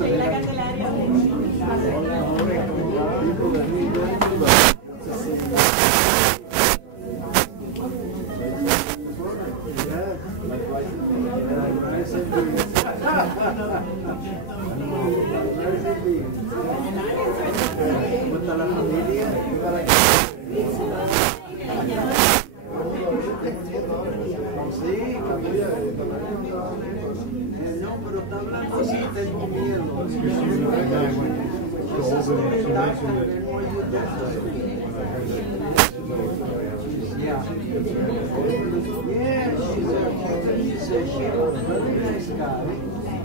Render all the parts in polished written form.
Sheila, Candelario. She's a Sheila, very nice guy,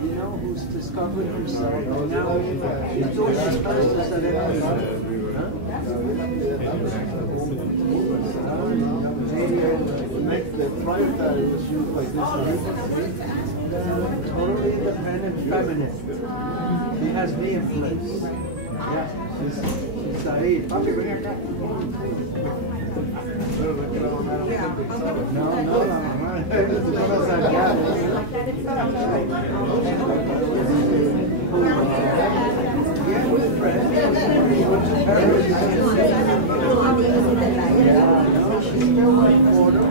you know, who's discovered himself, and now he's doing his best to set it up. The tripod was used like this. Totally independent feminist. He has me in place. Yeah, she's Said. Papi, ven acá. No, la mamá. Yeah, with friends. She's still in Puerto.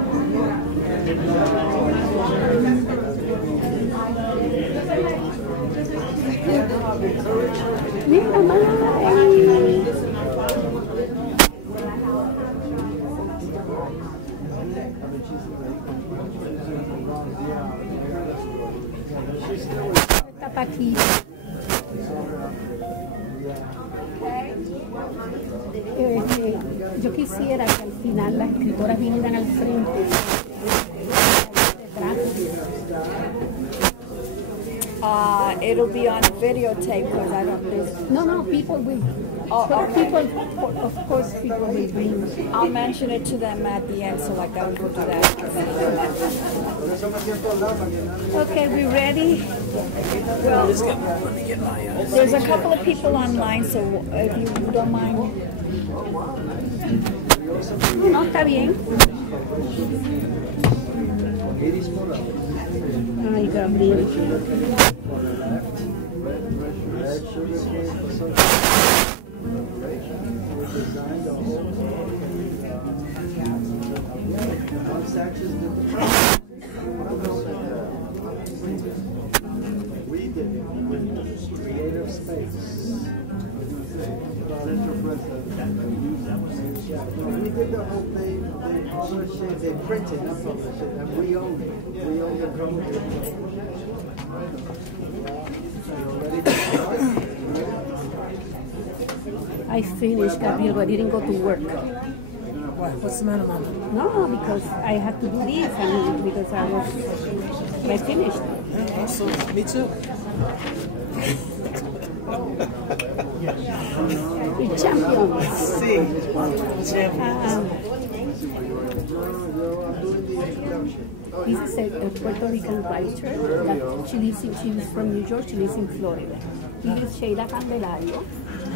Está aquí. Yo quisiera que al final las escritoras vinieran al frente. It'll be on videotape because I don't think. No, people will. Okay. Of course, people will bring. I'll mention it to them at the end, so like I will do that. Okay, we ready? Well, there's a couple of people online, so if you don't mind. No, está bien. Ay, Gabriel. We did creative space. We did the whole thing, they published it, they printed and published it, and we own it. We own the code. I finished, Gabriel, but I didn't go to work. What's the matter, Mama? No, because I had to do this, and because I finished. Also, me too. Champions. Sí, champions. This is a Puerto Rican writer. She's from New York. She lives in Florida. This is Sheila Candelario.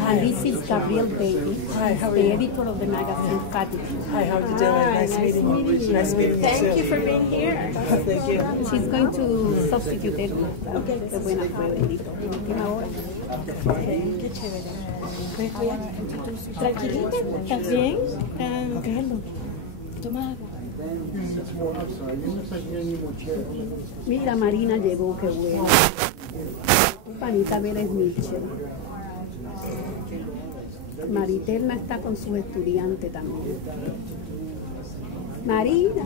And this is Gabriel Bailey. Hi, how are the you? editor of the magazine Fatima. Hi, how are you doing? Nice meeting you. Nice meeting you. Thank you for being here. Thank you. She's going to substitute it. Okay. Qué buena fue, bendito. En última hora. Qué chévere. Tranquilita, ¿estás bien? Carlos, toma agua. Mira, Marina llegó, qué bueno. Panita Vélez-Mitchell. Mariterna está con sus estudiantes también. Marina.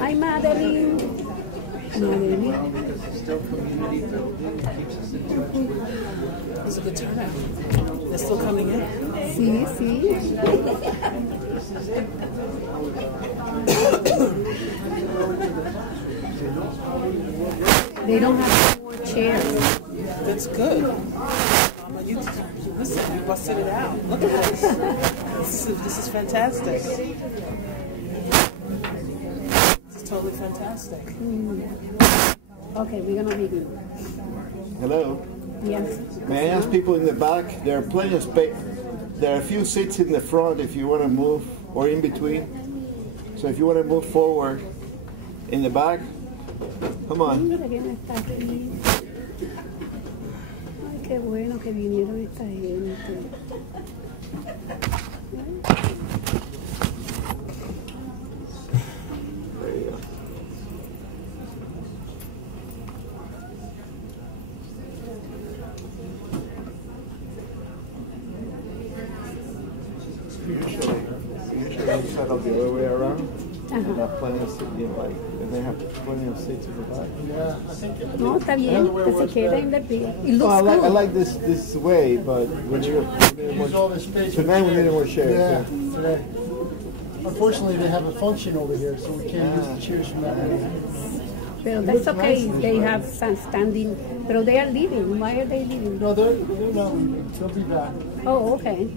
Hi, Madeline. Madre mía. Well, because it's still community building, it keeps us in touch with. It's a good turnout. They're still coming in. Sí, sí. They don't have more chairs. That's good. Mama, you listen, you busted it out. Look at this. This is fantastic. This is totally fantastic. Okay, we're gonna begin. Hello. Yes. May I ask people in the back? There are plenty of space. There are a few seats in the front if you want to move, or in between. So if you want to move forward in the back, come on. Mira quién está aquí. Ay, qué bueno que vinieron esta gente. Usually set up the other way around. And have plenty of seats, and they have plenty of seats in the back. No, está bien, que se queden de pie. It looks Well, I good. like this way, but when you Use all the space. tonight we needed more chairs. Yeah, Yeah. today. Unfortunately, they have a function over here, so we can't use the chairs from that way. Pero that's okay. They have some standing. Pero they are leaving. Why are they leaving? No, they're not leaving. They'll be back. Oh, okay.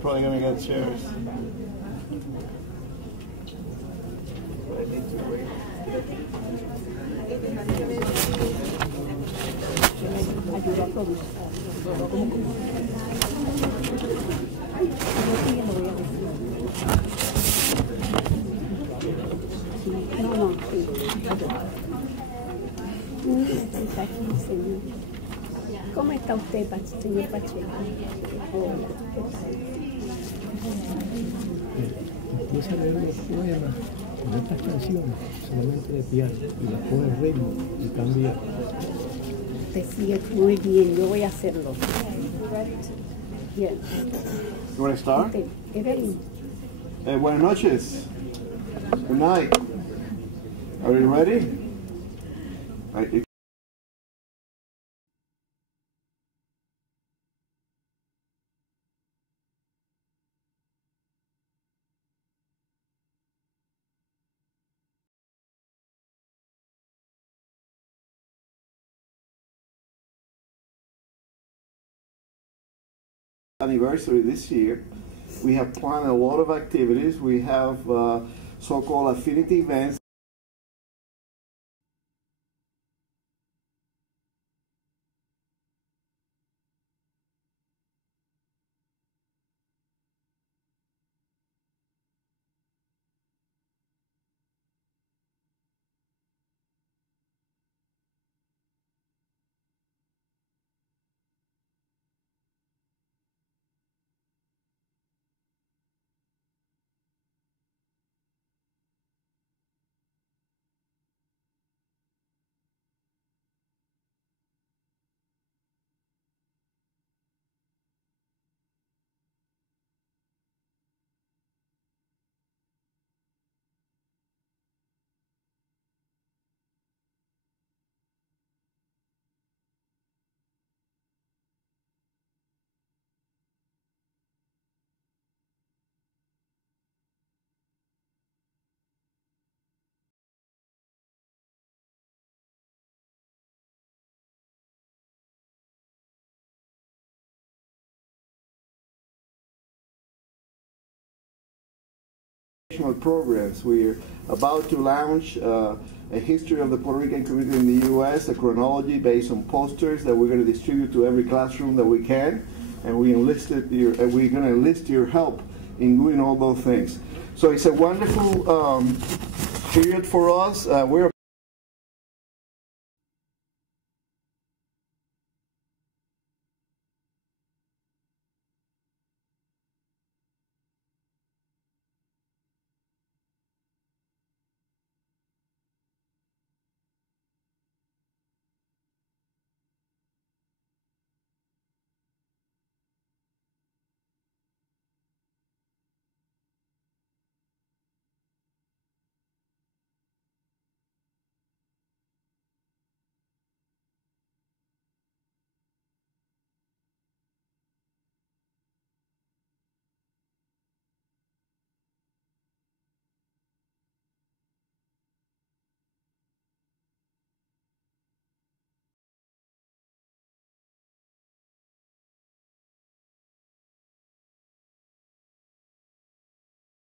Probably gonna get chairs. I need to wait. Ayuda a producir. No, no, sí. Está aquí, señor. ¿Cómo está usted, señor Pacheco? Hola, ¿qué tal? Empieza a leer los poemas de estas canciones solamente de piano y les pone el ritmo y cambia. Te sigue muy bien, yo voy a hacerlo. Bien. You want to start? Okay. Evelyn. Buenas noches. Good night. Are you ready? Anniversary this year, we have planned a lot of activities. We have so-called affinity events. Programs. We're about to launch a history of the Puerto Rican community in the U.S., a chronology based on posters that we're going to distribute to every classroom that we can, and we're going to enlist your help in doing all those things. So it's a wonderful period for us. We're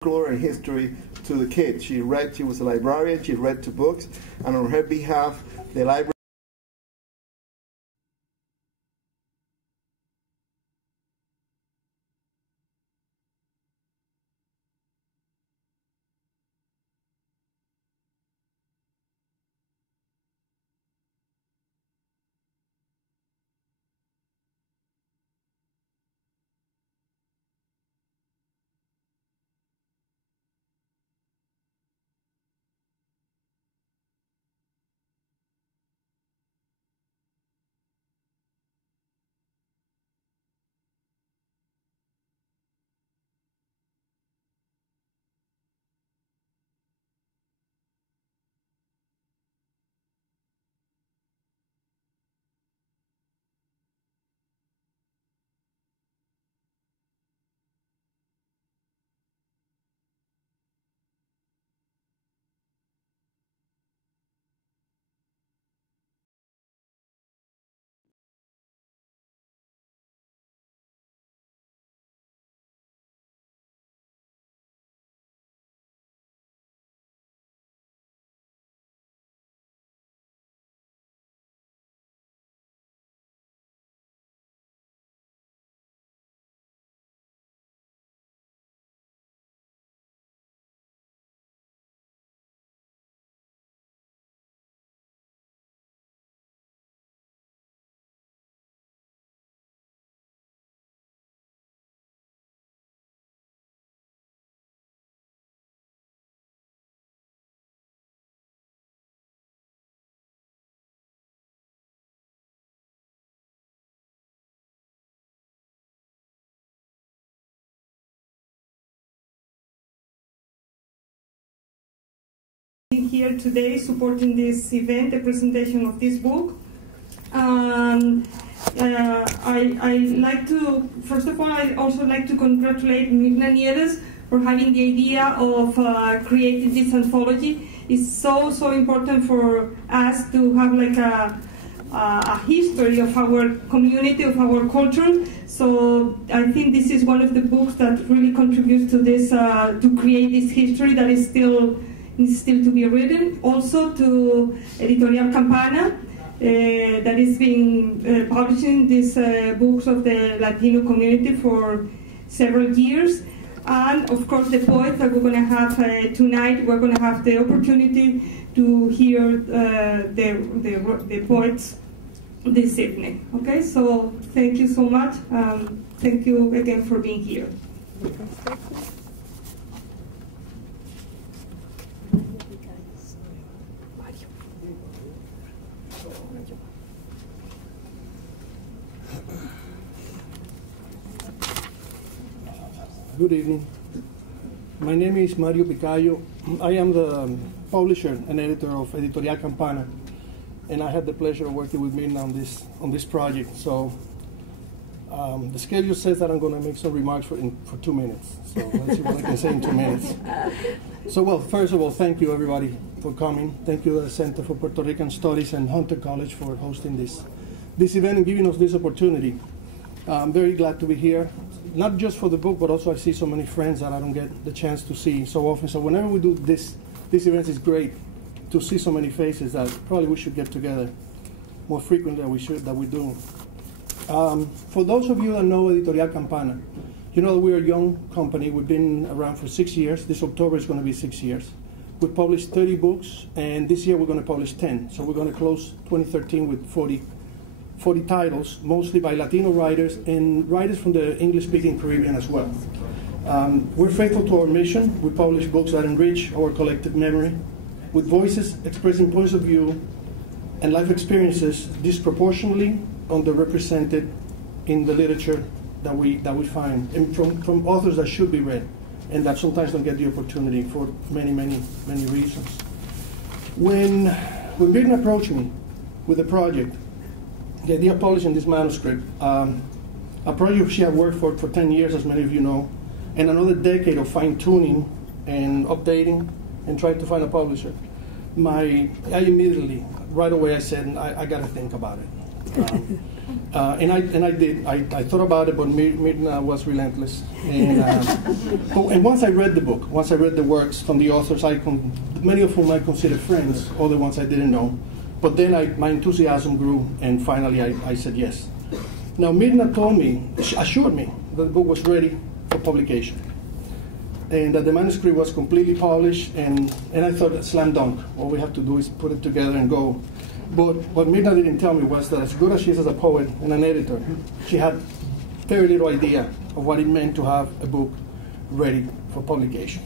folklore and history to the kids. She was a librarian, she read to books, and on her behalf, the library here today supporting this event, the presentation of this book. I like to, first of all, I also like to congratulate Myrna Nieves for having the idea of creating this anthology. It's so important for us to have like a history of our community, of our culture. So I think this is one of the books that really contributes to this, to create this history that is still to be written. Also to Editorial Campana, that is being publishing these books of the Latino community for several years. And of course the poets that we're going to have tonight. We're going to have the opportunity to hear the poets this evening. Okay, so thank you so much. Thank you again for being here. Good evening. My name is Mario Picayo. I am the publisher and editor of Editorial Campana, and I had the pleasure of working with Myrna on this project. So the schedule says that I'm going to make some remarks for 2 minutes. So let's see what I can say in 2 minutes. So, well, first of all, thank you everybody for coming. Thank you to the Center for Puerto Rican Studies and Hunter College for hosting this event and giving us this opportunity. I'm very glad to be here, not just for the book, but also I see so many friends that I don't get the chance to see so often. So whenever we do these events, it's great to see so many faces that probably we should get together more frequently than we do. For those of you that know Editorial Campana, you know that we're a young company. We've been around for 6 years. This October is going to be 6 years. We've published 30 books, and this year we're going to publish 10. So we're going to close 2013 with 40 titles, mostly by Latino writers and writers from the English-speaking Caribbean as well. We're faithful to our mission. We publish books that enrich our collective memory with voices expressing points of view and life experiences disproportionately underrepresented in the literature that we find, and from authors that should be read and that sometimes don't get the opportunity for many reasons. When Myrna approached me with the project, the idea of publishing this manuscript, a project she had worked for 10 years, as many of you know, and another decade of fine-tuning and updating and trying to find a publisher. I immediately, right away, I said, I got to think about it. And I did. I thought about it, but Myrna was relentless. And once I read the book, once I read the works from the authors, many of whom I consider friends, other ones I didn't know. But then my enthusiasm grew, and finally I said yes. Now Myrna assured me that the book was ready for publication, and that the manuscript was completely polished, and I thought, slam dunk. All we have to do is put it together and go. But what Myrna didn't tell me was that as good as she is as a poet and an editor, she had very little idea of what it meant to have a book ready for publication.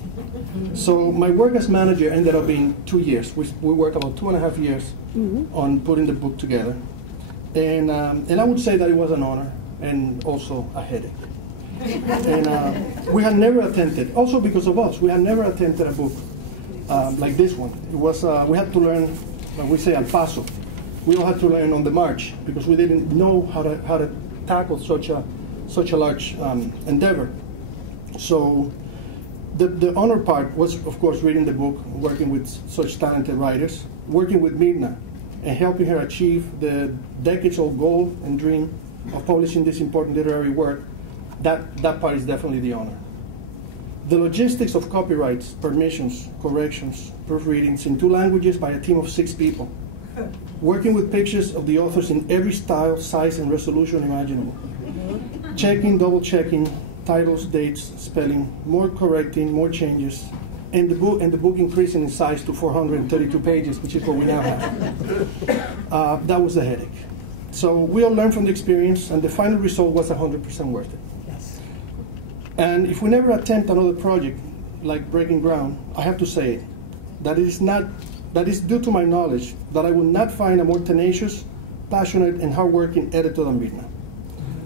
So my work as manager ended up being 2 years. We worked about 2.5 years on putting the book together. And I would say that it was an honor and also a headache. And we had never attempted, also because of us, we had never attempted a book like this one. It was, we had to learn, when we say al paso, we all had to learn on the march because we didn't know how to tackle such a large endeavor. So the honor part was, of course, reading the book, working with such talented writers, working with Myrna, and helping her achieve the decades-old goal and dream of publishing this important literary work. That part is definitely the honor. The logistics of copyrights, permissions, corrections, proofreadings in 2 languages by a team of 6 people, working with pictures of the authors in every style, size, and resolution imaginable, checking, double-checking, titles, dates, spelling, more correcting, more changes, and the book increasing in size to 432 pages, which is what we now have. That was the headache. So we all learned from the experience, and the final result was 100% worth it. Yes. And if we never attempt another project like breaking ground, I have to say it, that is due to my knowledge that I will not find a more tenacious, passionate, and hardworking editor than Myrna.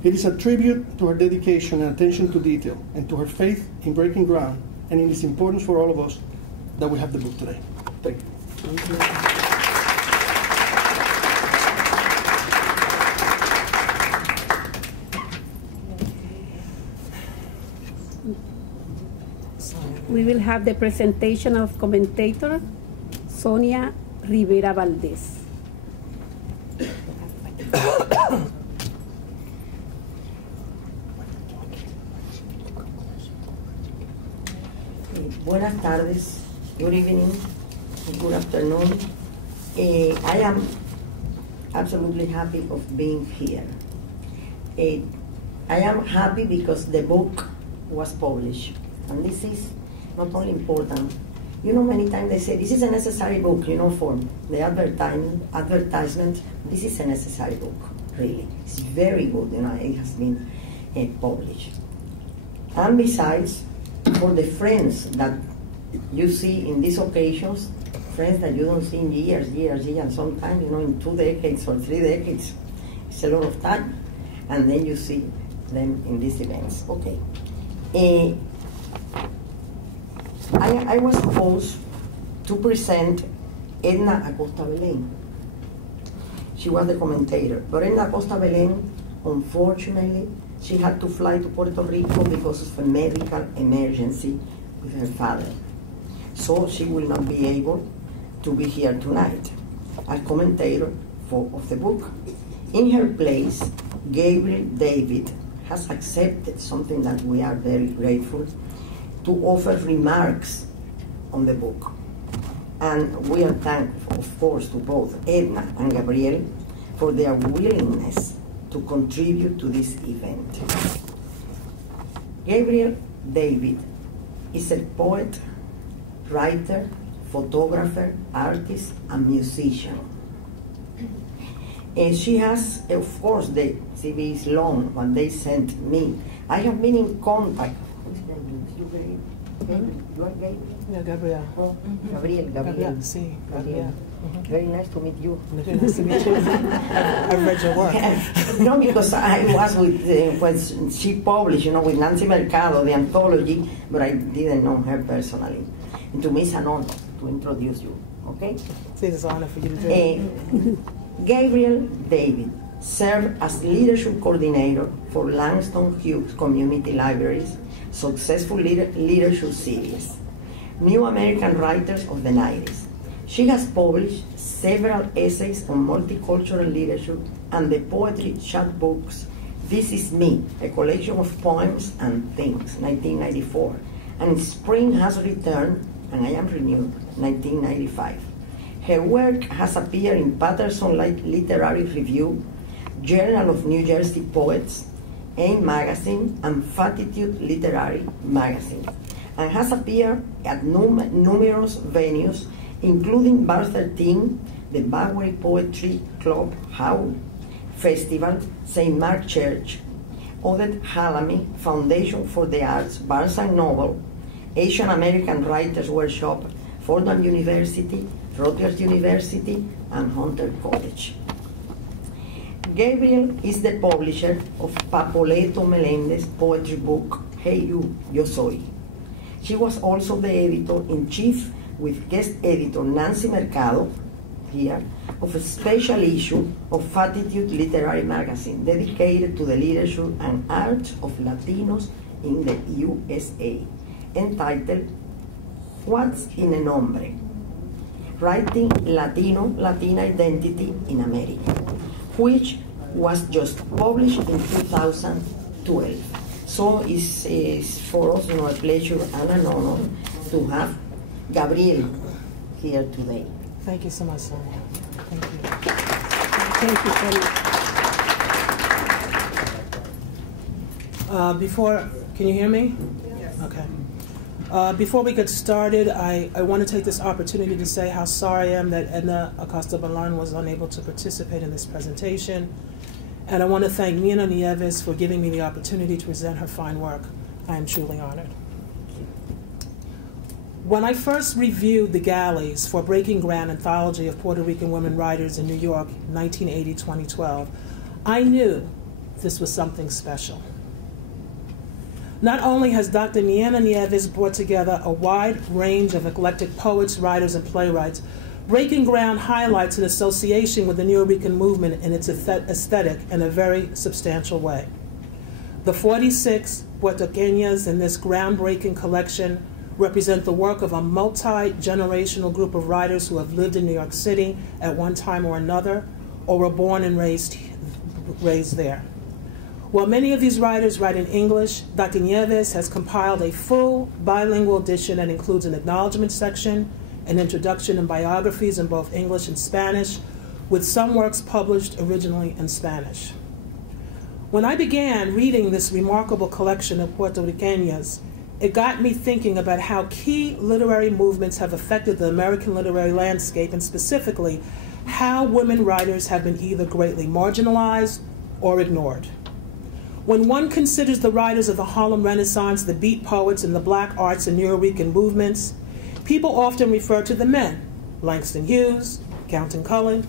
It is a tribute to her dedication and attention to detail, and to her faith in breaking ground, and in its importance for all of us, that we have the book today. Thank you. Thank you. We will have the presentation of commentator Sonia Rivera Valdez. Buenas tardes, good evening, good afternoon. I am absolutely happy of being here. I am happy because the book was published, and this is not only important. You know, many times they say this is a necessary book, you know, for the advertisement. This is a necessary book, really. It's very good, you know, it has been published. And besides, for the friends that you see in these occasions, friends that you don't see in years, sometimes, you know, in 2 decades or 3 decades, it's a lot of time, and then you see them in these events. Okay. I was supposed to present Edna Acosta Belén. She was the commentator, but Edna Acosta Belén, unfortunately, she had to fly to Puerto Rico because of a medical emergency with her father. So she will not be able to be here tonight as commentator of the book. In her place, Gabriel David has accepted something that we are very grateful, to offer remarks on the book. And we are thankful, of course, to both Edna and Gabriel for their willingness to contribute to this event. Gabriel David is a poet, writer, photographer, artist, and musician. And she has, of course, the CV is long, what they sent me. I have been in contact. You are Gabriel? Yeah, Gabriel. Oh, Gabriel. Sí, Gabriel. Very nice to meet you. Very nice to meet you. I've read your work. No, because I was with, when she published, you know, with Nancy Mercado, the anthology, but I didn't know her personally. And to me, it's an honor to introduce you, okay? It's an honor for you to do it. Gabriel David served as leadership coordinator for Langston Hughes Community Library's successful leadership series, New American Writers of the 90s, She has published several essays on multicultural literature and the poetry chapbooks This Is Me, a collection of poems and things, 1994, and Spring Has Returned, and I Am Renewed, 1995. Her work has appeared in Patterson Literary Review, Journal of New Jersey Poets, AIM Magazine, and Fatitude Literary Magazine, and has appeared at numerous venues, including Bar 13, the Bagway Poetry Club Howe Festival, St. Mark Church, Odette Halamy Foundation for the Arts, Barnes & Noble, Asian American Writers Workshop, Fordham University, Rutgers University, and Hunter College. Gabriel is the publisher of Papoleto Melendez's poetry book, Hey You, Yo Soy. She was also the editor-in-chief with guest editor Nancy Mercado, here, of a special issue of Fatitude Literary Magazine dedicated to the literature and arts of Latinos in the USA, entitled What's in a Nombre? Writing Latina Identity in America, which was just published in 2012. So it's for us a pleasure and an honor to have Gabriel here today. Thank you so much, Sonia. Thank you. Thank you, Sonia. Can you hear me? Yes. Okay. Before we get started, I want to take this opportunity to say how sorry I am that Edna Acosta-Balan was unable to participate in this presentation. And I want to thank Myrna Nieves for giving me the opportunity to present her fine work. I am truly honored. When I first reviewed the galleys for Breaking Ground Anthology of Puerto Rican Women Writers in New York, 1980-2012, I knew this was something special. Not only has Dr. Myrna Nieves brought together a wide range of eclectic poets, writers, and playwrights, Breaking Ground highlights an association with the Nuyorican movement in its aesthetic in a very substantial way. The 46 Puertorriqueñas in this groundbreaking collection represent the work of a multi-generational group of writers who have lived in New York City at one time or another, or were born and raised there. While many of these writers write in English, Dr. Nieves has compiled a full bilingual edition that includes an acknowledgement section, an introduction and biographies in both English and Spanish, with some works published originally in Spanish. When I began reading this remarkable collection of Puertorriqueñas, it got me thinking about how key literary movements have affected the American literary landscape, and specifically how women writers have been either greatly marginalized or ignored. When one considers the writers of the Harlem Renaissance, the beat poets, and the black arts and Nuyorican movements, people often refer to the men: Langston Hughes, Count Cullen,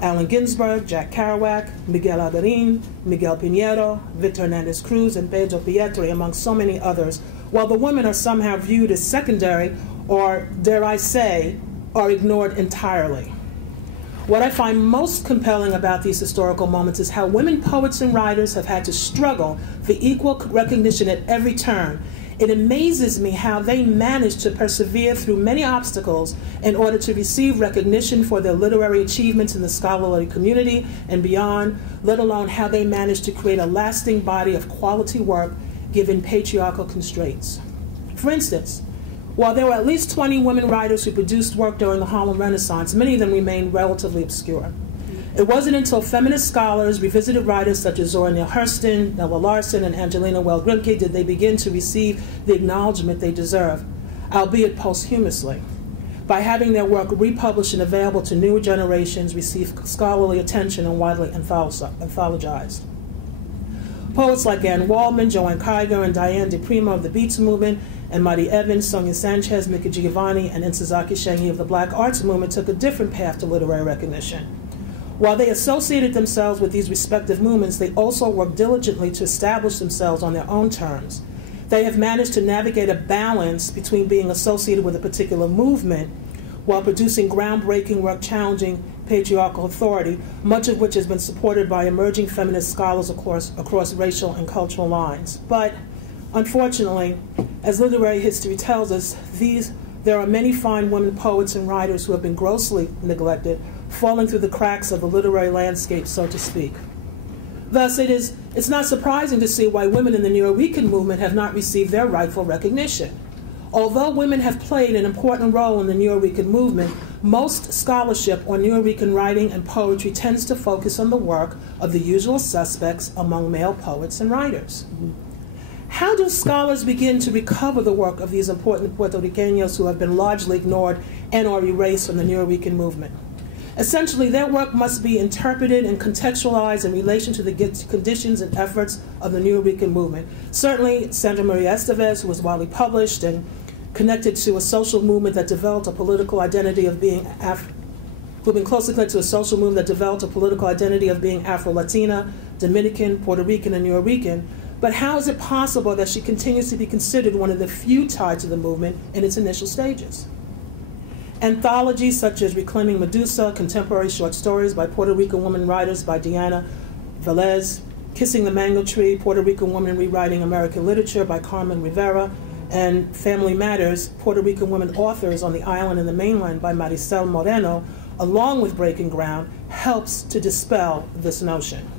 Allen Ginsberg, Jack Kerouac, Miguel Alvarin, Miguel Pinheiro, Victor Hernandez Cruz, and Pedro Pietri, among so many others, while the women are somehow viewed as secondary, or, dare I say, are ignored entirely. What I find most compelling about these historical moments is how women poets and writers have had to struggle for equal recognition at every turn. It amazes me how they managed to persevere through many obstacles in order to receive recognition for their literary achievements in the scholarly community and beyond, let alone how they managed to create a lasting body of quality work given patriarchal constraints. For instance, while there were at least 20 women writers who produced work during the Harlem Renaissance, many of them remained relatively obscure. It wasn't until feminist scholars revisited writers such as Zora Neale Hurston, Nella Larson, and Angelina Well-Grimke did they begin to receive the acknowledgement they deserve, albeit posthumously, by having their work republished and available to newer generations, receive scholarly attention, and widely anthologized. Poets like Anne Waldman, Joanne Kiger, and Diane DePrimo of the Beats Movement, and Madi Evans, Sonia Sanchez, Mika Giovanni, and Nsizaki Shengi of the Black Arts Movement took a different path to literary recognition. While they associated themselves with these respective movements, they also worked diligently to establish themselves on their own terms. They have managed to navigate a balance between being associated with a particular movement while producing groundbreaking work challenging patriarchal authority, much of which has been supported by emerging feminist scholars across racial and cultural lines. But unfortunately, as literary history tells us, these there are many fine women poets and writers who have been grossly neglected, falling through the cracks of the literary landscape, so to speak. Thus, it's not surprising to see why women in the Nuyorican movement have not received their rightful recognition. Although women have played an important role in the Nuyorican movement, most scholarship on Nuyorican writing and poetry tends to focus on the work of the usual suspects among male poets and writers. How do scholars begin to recover the work of these important Puerto Ricanos who have been largely ignored and or erased from the Nuyorican movement? Essentially, their work must be interpreted and contextualized in relation to the conditions and efforts of the Nuyorican movement. Certainly, Sandra Maria Esteves, who was widely published and connected to a social movement that developed a political identity of being who've been closely connected to a social movement that developed a political identity of being Afro-Latina, Dominican, Puerto Rican, and Nuyorican. But how is it possible that she continues to be considered one of the few tied to the movement in its initial stages? Anthologies such as Reclaiming Medusa, contemporary short stories by Puerto Rican women writers by Diana Velez, Kissing the Mango Tree, Puerto Rican women rewriting American literature by Carmen Rivera, and Family Matters, Puerto Rican women authors on the island and the mainland by Maritza Moreno, along with Breaking Ground, helps to dispel this notion.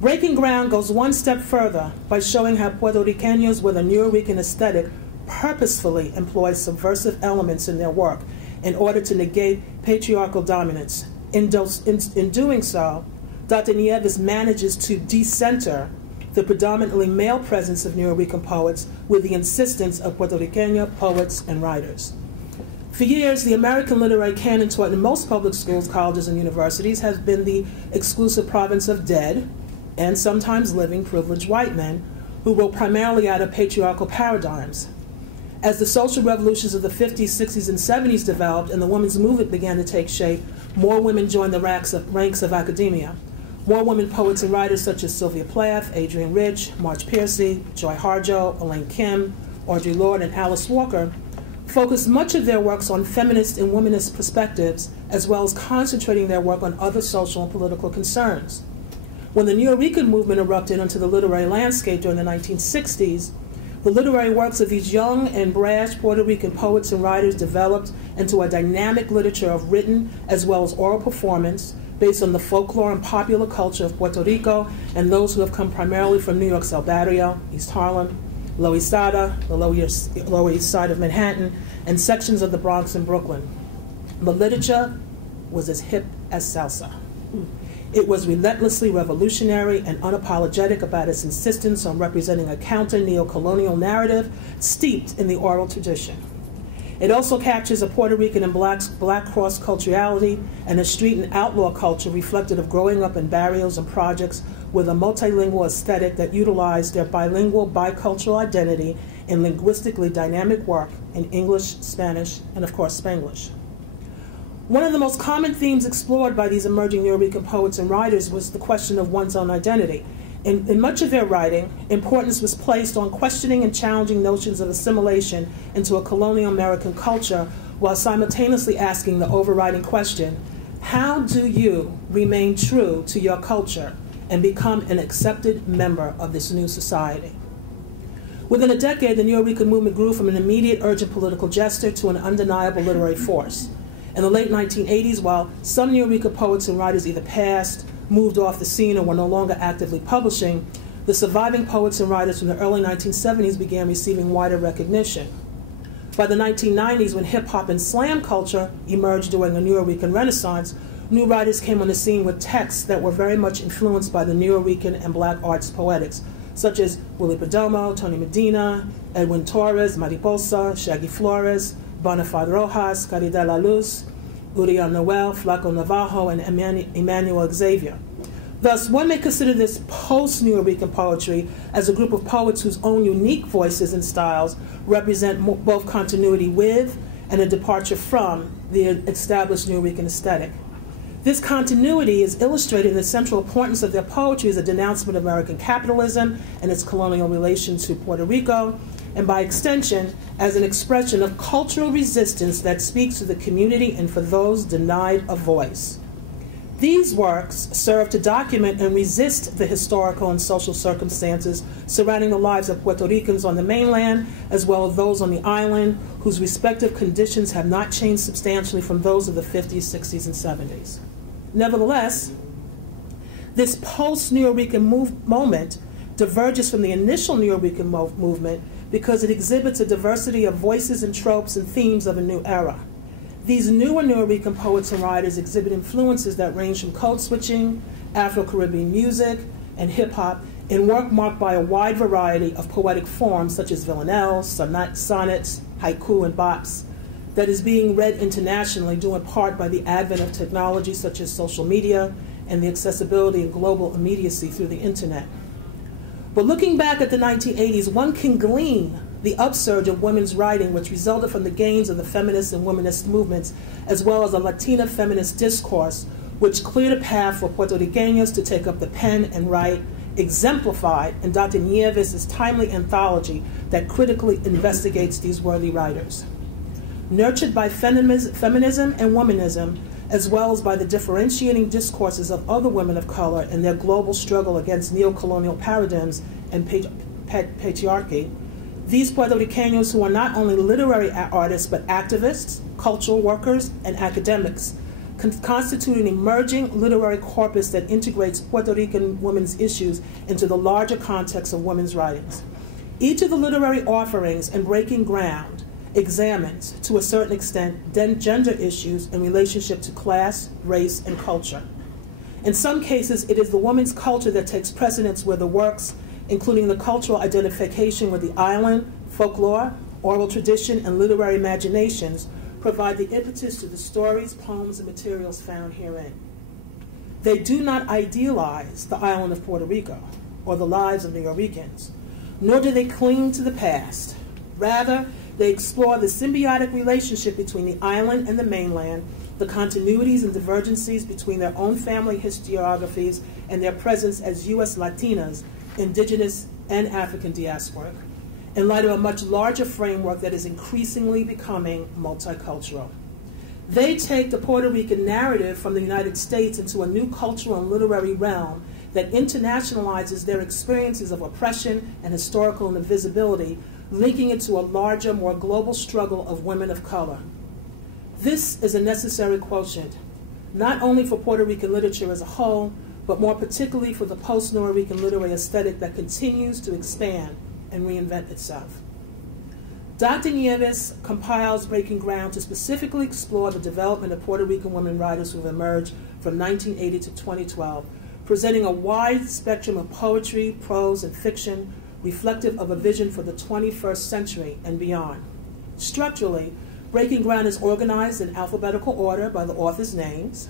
Breaking Ground goes one step further by showing how Puerto Ricanos with a Nuyorican aesthetic purposefully employ subversive elements in their work in order to negate patriarchal dominance. In doing so, Dr. Nieves manages to decenter the predominantly male presence of Nuyorican poets with the insistence of Puerto Rican poets and writers. For years, the American literary canon taught in most public schools, colleges, and universities has been the exclusive province of dead and sometimes living privileged white men who wrote primarily out of patriarchal paradigms. As the social revolutions of the 50s, 60s, and 70s developed and the women's movement began to take shape, more women joined the ranks of academia. More women poets and writers such as Sylvia Plath, Adrienne Rich, Marge Piercy, Joy Harjo, Elaine Kim, Audre Lorde, and Alice Walker focused much of their works on feminist and womanist perspectives, as well as concentrating their work on other social and political concerns. When the Nuyorican movement erupted onto the literary landscape during the 1960s, the literary works of these young and brash Puerto Rican poets and writers developed into a dynamic literature of written as well as oral performance based on the folklore and popular culture of Puerto Rico and those who have come primarily from New York's El Barrio, East Harlem, Lower East Side, the Lower East Side of Manhattan, and sections of the Bronx and Brooklyn. The literature was as hip as salsa. It was relentlessly revolutionary and unapologetic about its insistence on representing a counter-neo-colonial narrative steeped in the oral tradition. It also captures a Puerto Rican and black cross-culturality and a street and outlaw culture reflected of growing up in barrios and projects with a multilingual aesthetic that utilized their bilingual, bicultural identity in linguistically dynamic work in English, Spanish, and of course Spanglish. One of the most common themes explored by these emerging Nuyorican poets and writers was the question of one's own identity. In much of their writing, importance was placed on questioning and challenging notions of assimilation into a colonial American culture while simultaneously asking the overriding question, how do you remain true to your culture and become an accepted member of this new society? Within a decade, the Nuyorican movement grew from an immediate urgent political gesture to an undeniable literary force. In the late 1980s, while some Nuyorican poets and writers either passed, moved off the scene, or were no longer actively publishing, the surviving poets and writers from the early 1970s began receiving wider recognition. By the 1990s, when hip-hop and slam culture emerged during the Nuyorican Renaissance, new writers came on the scene with texts that were very much influenced by the Nuyorican and black arts poetics, such as Willie Perdomo, Tony Medina, Edwin Torres, Mariposa, Shaggy Flores, Bonifaz Rojas, Caridad La Luz, Uriel Noel, Flaco Navajo, and Emmanuel Xavier. Thus, one may consider this post-Nuyorican poetry as a group of poets whose own unique voices and styles represent both continuity with and a departure from the established Nuyorican aesthetic. This continuity is illustrated in the central importance of their poetry as a denouncement of American capitalism and its colonial relation to Puerto Rico, and by extension, as an expression of cultural resistance that speaks to the community and for those denied a voice. These works serve to document and resist the historical and social circumstances surrounding the lives of Puerto Ricans on the mainland, as well as those on the island, whose respective conditions have not changed substantially from those of the 50s, 60s, and 70s. Nevertheless, this post-Nuyorican moment diverges from the initial Nuyorican movement because it exhibits a diversity of voices and tropes and themes of a new era. These newer Nuyorican poets and writers exhibit influences that range from code switching, Afro-Caribbean music, and hip-hop in work marked by a wide variety of poetic forms such as villanelles, sonnets, haiku, and bops that is being read internationally due in part by the advent of technology such as social media and the accessibility and global immediacy through the internet. But looking back at the 1980s, one can glean the upsurge of women's writing, which resulted from the gains of the feminist and womanist movements, as well as a Latina feminist discourse, which cleared a path for Puerto Ricanos to take up the pen and write, exemplified in Dr. Nieves' timely anthology that critically investigates these worthy writers. Nurtured by feminism and womanism, as well as by the differentiating discourses of other women of color in their global struggle against neocolonial paradigms and patriarchy, these Puerto Ricanos, who are not only literary artists but activists, cultural workers, and academics, constitute an emerging literary corpus that integrates Puerto Rican women's issues into the larger context of women's writings. Each of the literary offerings in Breaking Ground examines, to a certain extent, gender issues in relationship to class, race, and culture. In some cases, it is the woman's culture that takes precedence where the works, including the cultural identification with the island, folklore, oral tradition, and literary imaginations, provide the impetus to the stories, poems, and materials found herein. They do not idealize the island of Puerto Rico or the lives of Nuyorican, nor do they cling to the past. Rather, they explore the symbiotic relationship between the island and the mainland, the continuities and divergencies between their own family historiographies and their presence as U.S. Latinas, indigenous, and African diasporic, in light of a much larger framework that is increasingly becoming multicultural. They take the Puerto Rican narrative from the United States into a new cultural and literary realm that internationalizes their experiences of oppression and historical invisibility, linking it to a larger, more global struggle of women of color. This is a necessary quotient, not only for Puerto Rican literature as a whole, but more particularly for the post-Nuyorican literary aesthetic that continues to expand and reinvent itself. Dr. Nieves compiles Breaking Ground to specifically explore the development of Puerto Rican women writers who have emerged from 1980 to 2012, presenting a wide spectrum of poetry, prose, and fiction reflective of a vision for the 21st century and beyond. Structurally, Breaking Ground is organized in alphabetical order by the author's names.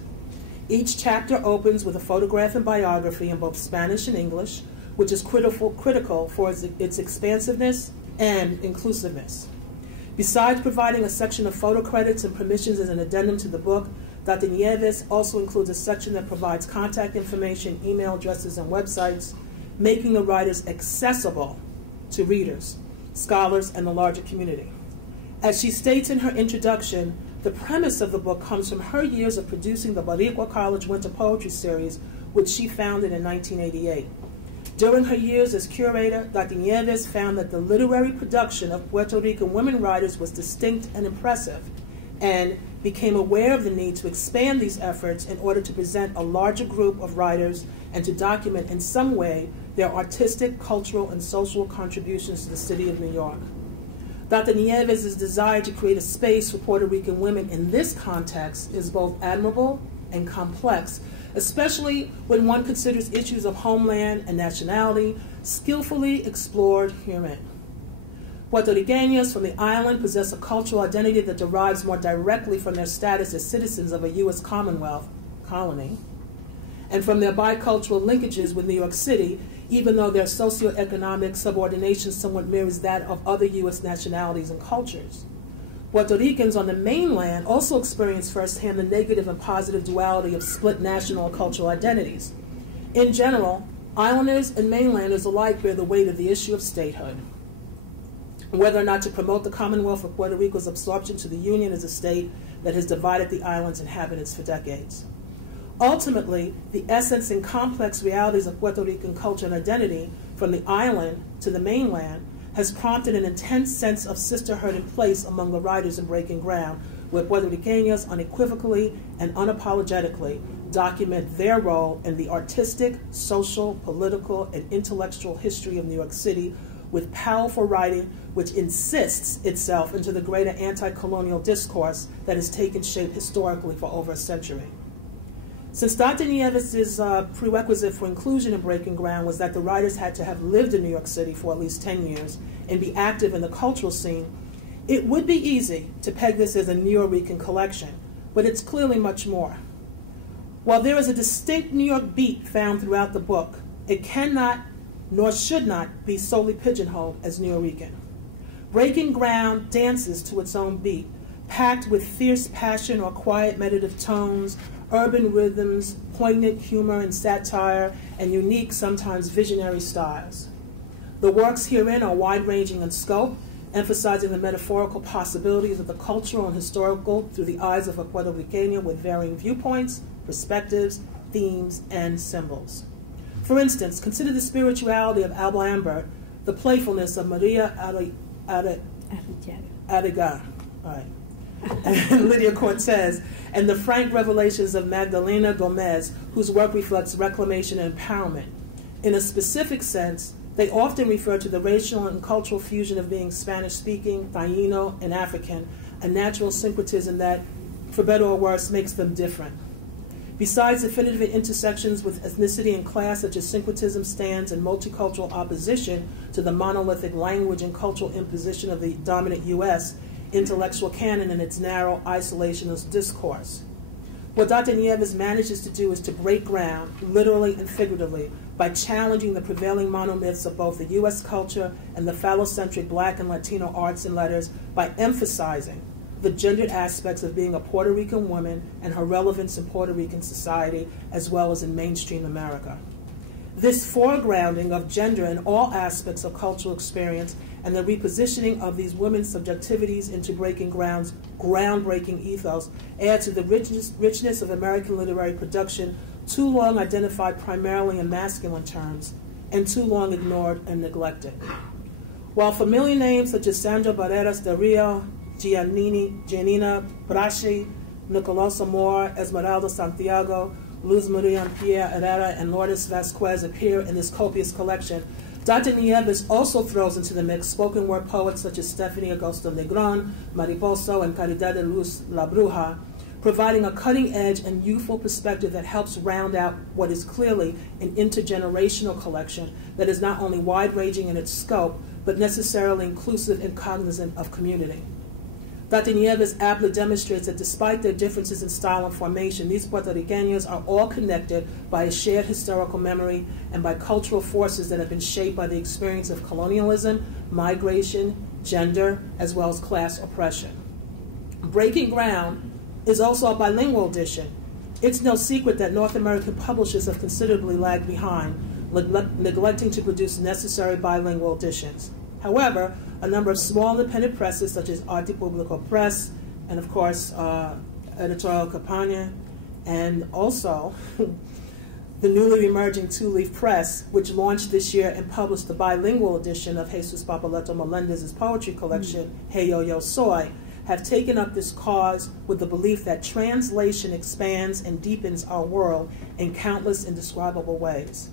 Each chapter opens with a photograph and biography in both Spanish and English, which is critical for its expansiveness and inclusiveness. Besides providing a section of photo credits and permissions as an addendum to the book, Dr. Nieves also includes a section that provides contact information, email addresses, and websites, making the writers accessible to readers, scholars, and the larger community. As she states in her introduction, the premise of the book comes from her years of producing the Boricua College Winter Poetry Series, which she founded in 1988. During her years as curator, Dr. Nieves found that the literary production of Puerto Rican women writers was distinct and impressive, and became aware of the need to expand these efforts in order to present a larger group of writers and to document in some way their artistic, cultural, and social contributions to the city of New York. Dr. Nieves' desire to create a space for Puerto Rican women in this context is both admirable and complex, especially when one considers issues of homeland and nationality skillfully explored herein. Puerto Ricanos from the island possess a cultural identity that derives more directly from their status as citizens of a U.S. Commonwealth colony and from their bicultural linkages with New York City, even though their socioeconomic subordination somewhat mirrors that of other U.S. nationalities and cultures. Puerto Ricans on the mainland also experience firsthand the negative and positive duality of split national and cultural identities. In general, islanders and mainlanders alike bear the weight of the issue of statehood. Whether or not to promote the Commonwealth of Puerto Rico's absorption to the Union as a state that has divided the island's inhabitants for decades. Ultimately, the essence and complex realities of Puerto Rican culture and identity, from the island to the mainland, has prompted an intense sense of sisterhood in place among the writers in Breaking Ground, where Puerto Ricanos unequivocally and unapologetically document their role in the artistic, social, political, and intellectual history of New York City with powerful writing which insists itself into the greater anti-colonial discourse that has taken shape historically for over a century. Since Dr. Nieves' prerequisite for inclusion in Breaking Ground was that the writers had to have lived in New York City for at least 10 years and be active in the cultural scene, it would be easy to peg this as a Neo-Rican collection, but it's clearly much more. While there is a distinct New York beat found throughout the book, it cannot nor should not be solely pigeonholed as Neo-Rican. Breaking Ground dances to its own beat, packed with fierce passion or quiet meditative tones, urban rhythms, poignant humor and satire, and unique, sometimes visionary styles. The works herein are wide-ranging in scope, emphasizing the metaphorical possibilities of the cultural and historical through the eyes of a Puerto Rican with varying viewpoints, perspectives, themes, and symbols. For instance, consider the spirituality of Alba Lambert, the playfulness of Maria Arriaga, and Lydia Cortez, and the frank revelations of Magdalena Gomez, whose work reflects reclamation and empowerment. In a specific sense, they often refer to the racial and cultural fusion of being Spanish-speaking, Taino, and African, a natural syncretism that, for better or worse, makes them different. Besides definitive intersections with ethnicity and class, such as syncretism stands in multicultural opposition to the monolithic language and cultural imposition of the dominant U.S. intellectual canon and its narrow, isolationist discourse. What Dr. Nieves manages to do is to break ground, literally and figuratively, by challenging the prevailing monomyths of both the U.S. culture and the phallocentric Black and Latino arts and letters by emphasizing the gendered aspects of being a Puerto Rican woman and her relevance in Puerto Rican society, as well as in mainstream America. This foregrounding of gender in all aspects of cultural experience and the repositioning of these women's subjectivities into Breaking Ground's groundbreaking ethos add to the richness of American literary production, too long identified primarily in masculine terms and too long ignored and neglected. While familiar names such as Sandra Barreras de Rio, Giannina Braschi, Nicolas Amor, Esmeralda Santiago, Luz Maria Pierre Herrera, and Lourdes Vasquez appear in this copious collection, Dr. Nieves also throws into the mix spoken word poets such as Stephanie Agosto Negron, Mariposo, and Caridad de Luz La Bruja, providing a cutting-edge and youthful perspective that helps round out what is clearly an intergenerational collection that is not only wide-ranging in its scope, but necessarily inclusive and cognizant of community. Dr. Nieves aptly demonstrates that despite their differences in style and formation, these Puerto Ricanos are all connected by a shared historical memory and by cultural forces that have been shaped by the experience of colonialism, migration, gender, as well as class oppression. Breaking Ground is also a bilingual edition. It's no secret that North American publishers have considerably lagged behind, neglecting to produce necessary bilingual editions. However, a number of small independent presses such as Arte Publico Press and, of course, Editorial Campaña, and also the newly emerging Two Leaf Press, which launched this year and published the bilingual edition of Jesus Papaleto Melendez's poetry collection, Hey Yo Yo Soy, have taken up this cause with the belief that translation expands and deepens our world in countless indescribable ways.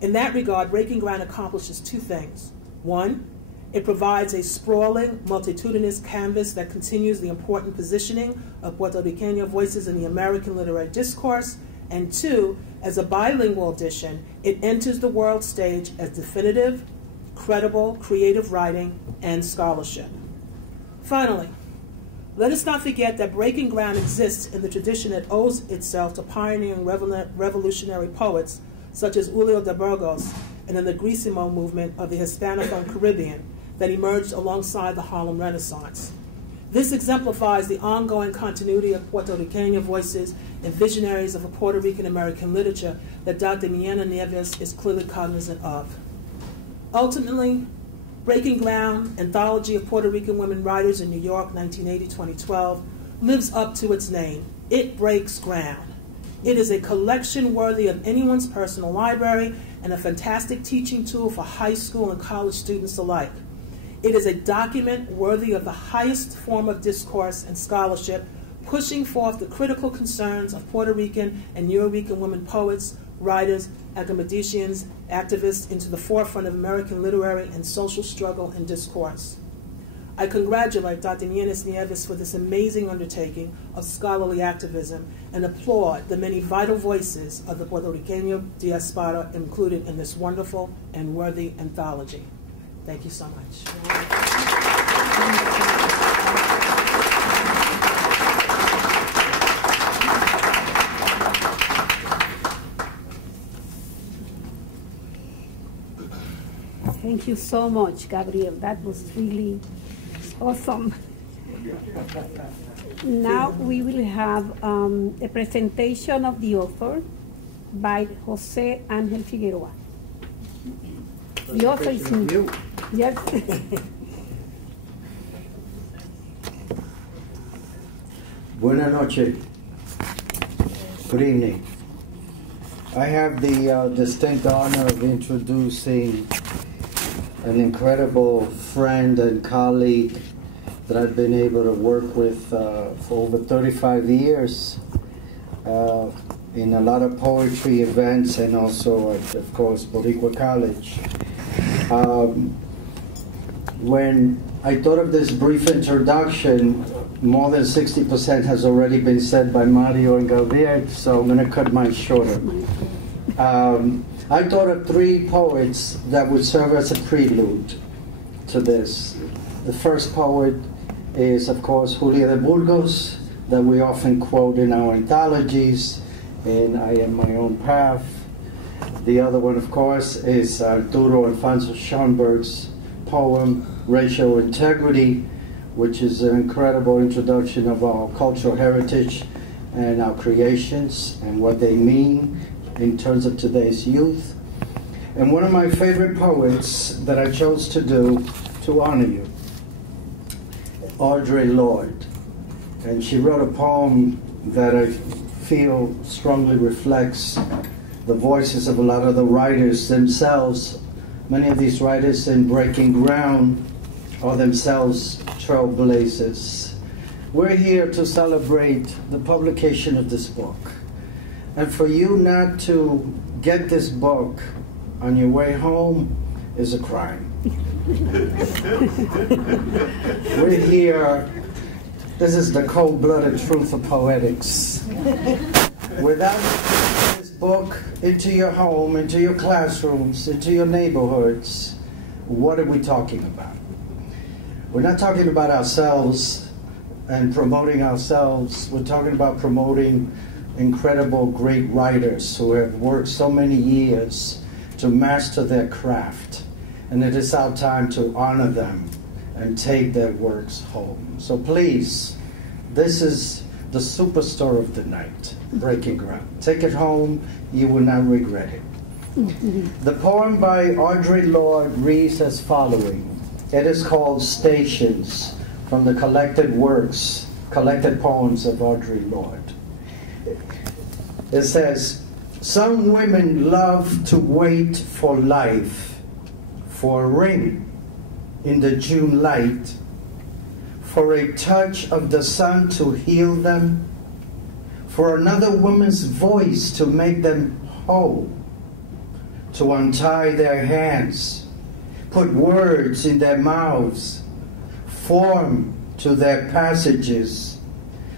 In that regard, Breaking Ground accomplishes two things. One, it provides a sprawling, multitudinous canvas that continues the important positioning of Puerto Rican voices in the American literary discourse. And two, as a bilingual edition, it enters the world stage as definitive, credible, creative writing and scholarship. Finally, let us not forget that Breaking Ground exists in the tradition that owes itself to pioneering revolutionary poets such as Julio de Burgos and in the Grisimo movement of the Hispanophone Caribbean that emerged alongside the Harlem Renaissance. This exemplifies the ongoing continuity of Puerto Rican voices and visionaries of a Puerto Rican American literature that Dr. Myrna Nieves is clearly cognizant of. Ultimately, Breaking Ground, Anthology of Puerto Rican Women Writers in New York, 1980-2012, lives up to its name. It breaks ground. It is a collection worthy of anyone's personal library and a fantastic teaching tool for high school and college students alike. It is a document worthy of the highest form of discourse and scholarship, pushing forth the critical concerns of Puerto Rican and Euro-Rican women poets, writers, academicians, activists into the forefront of American literary and social struggle and discourse. I congratulate Dr. Myrna Nieves for this amazing undertaking of scholarly activism and applaud the many vital voices of the Puerto Rican diaspora included in this wonderful and worthy anthology. Thank you so much. Thank you so much, Gabriel. That was really awesome. Now we will have a presentation of the author by Jose Ángel Figueroa. The author is you. Yes. Buenas noches. Good evening. I have the distinct honor of introducing an incredible friend and colleague that I've been able to work with for over 35 years in a lot of poetry events and also at, of course, Boricua College. When I thought of this brief introduction, more than 60% has already been said by Mario and Gabriel, so I'm going to cut mine shorter. I thought of 3 poets that would serve as a prelude to this. The first poet is, of course, Julia de Burgos, that we often quote in our anthologies, in I Am My Own Path. The other one, of course, is Arturo Alfonso Schoenberg's poem, Racial Integrity, which is an incredible introduction of our cultural heritage and our creations and what they mean in terms of today's youth. And one of my favorite poets that I chose to do to honor you, Audre Lorde. And she wrote a poem that I feel strongly reflects the voices of a lot of the writers themselves. Many of these writers in breaking ground are themselves trailblazers. We're here to celebrate the publication of this book. And for you not to get this book on your way home is a crime. We're here, this is the cold-blooded truth of poetics. Without this book into your home, into your classrooms, into your neighborhoods, what are we talking about? We're not talking about ourselves and promoting ourselves. We're talking about promoting incredible, great writers who have worked so many years to master their craft. And it is our time to honor them and take their works home. So please, this is the superstar of the night, Breaking Ground. Take it home, you will not regret it. The poem by Audre Lorde reads as following. It is called Stations, from the collected poems of Audre Lorde. It says, some women love to wait for life, for a ring in the June light, for a touch of the sun to heal them, for another woman's voice to make them whole, to untie their hands, put words in their mouths, form to their passages,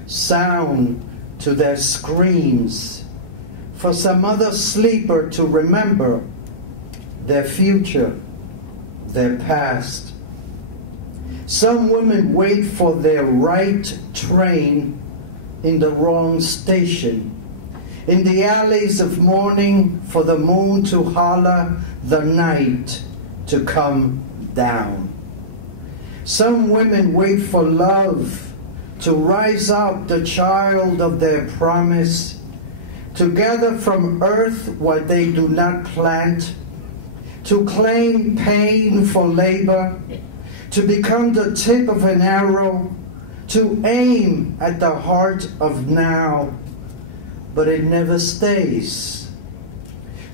sound to their screams, for some other sleeper to remember their future, their past. Some women wait for their right train in the wrong station, in the alleys of morning for the moon to holler, the night to come down. Some women wait for love to rise up, the child of their promise, to gather from earth what they do not plant, to claim pain for labor, to become the tip of an arrow, to aim at the heart of now, but it never stays.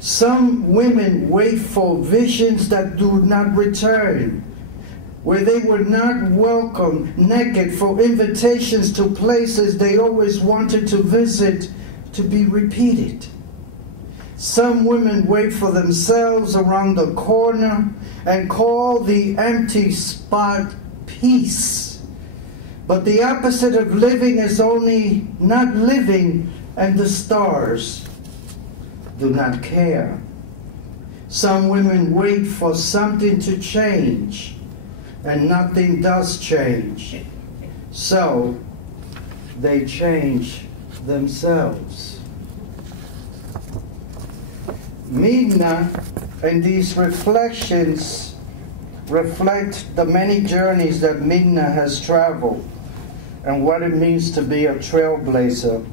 Some women wait for visions that do not return, where they were not welcome naked, for invitations to places they always wanted to visit to be repeated. Some women wait for themselves around the corner and call the empty spot peace. But the opposite of living is only not living, and the stars do not care. Some women wait for something to change, and nothing does change. So they change themselves. Myrna and these reflections reflect the many journeys that Myrna has traveled and what it means to be a trailblazer.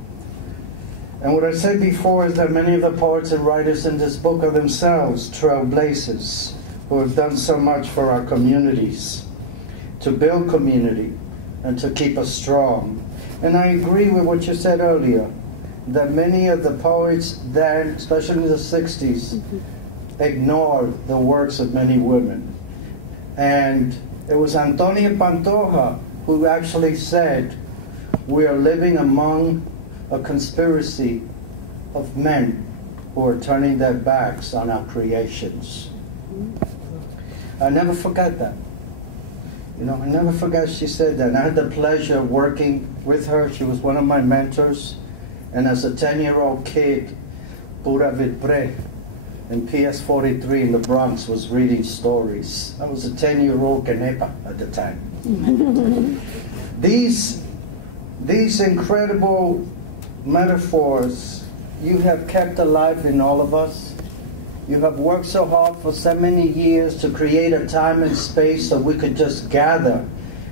And what I said before is that many of the poets and writers in this book are themselves trailblazers who have done so much for our communities, to build community and to keep us strong. And I agree with what you said earlier, that many of the poets then, especially in the 60s, ignored the works of many women. And it was Antonia Pantoja who actually said, we are living among a conspiracy of men who are turning their backs on our creations. I never forgot that. You know, I never forgot she said that. And I had the pleasure of working with her. She was one of my mentors. And as a 10-year-old kid, Pura Vitre in PS43 in the Bronx was reading stories. I was a 10-year-old Canepa at the time. These incredible metaphors you have kept alive in all of us. You have worked so hard for so many years to create a time and space so we could just gather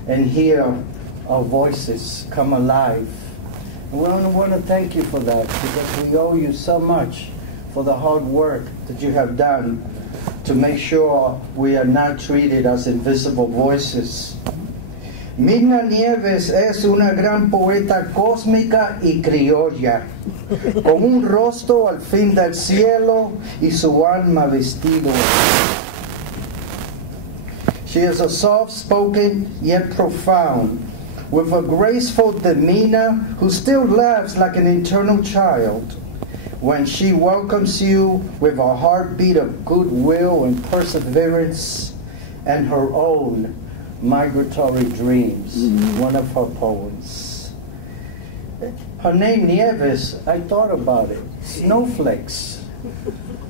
and hear our voices come alive. And we want to thank you for that, because we owe you so much for the hard work that you have done to make sure we are not treated as invisible voices. Myrna Nieves es una gran poeta cósmica y criolla, con un rostro al fin del cielo y su alma vestido. She is a soft-spoken yet profound, with a graceful demeanor who still laughs like an eternal child when she welcomes you with a heartbeat of goodwill and perseverance and her own migratory dreams, one of her poems. Her name Nieves, I thought about it. Snowflakes.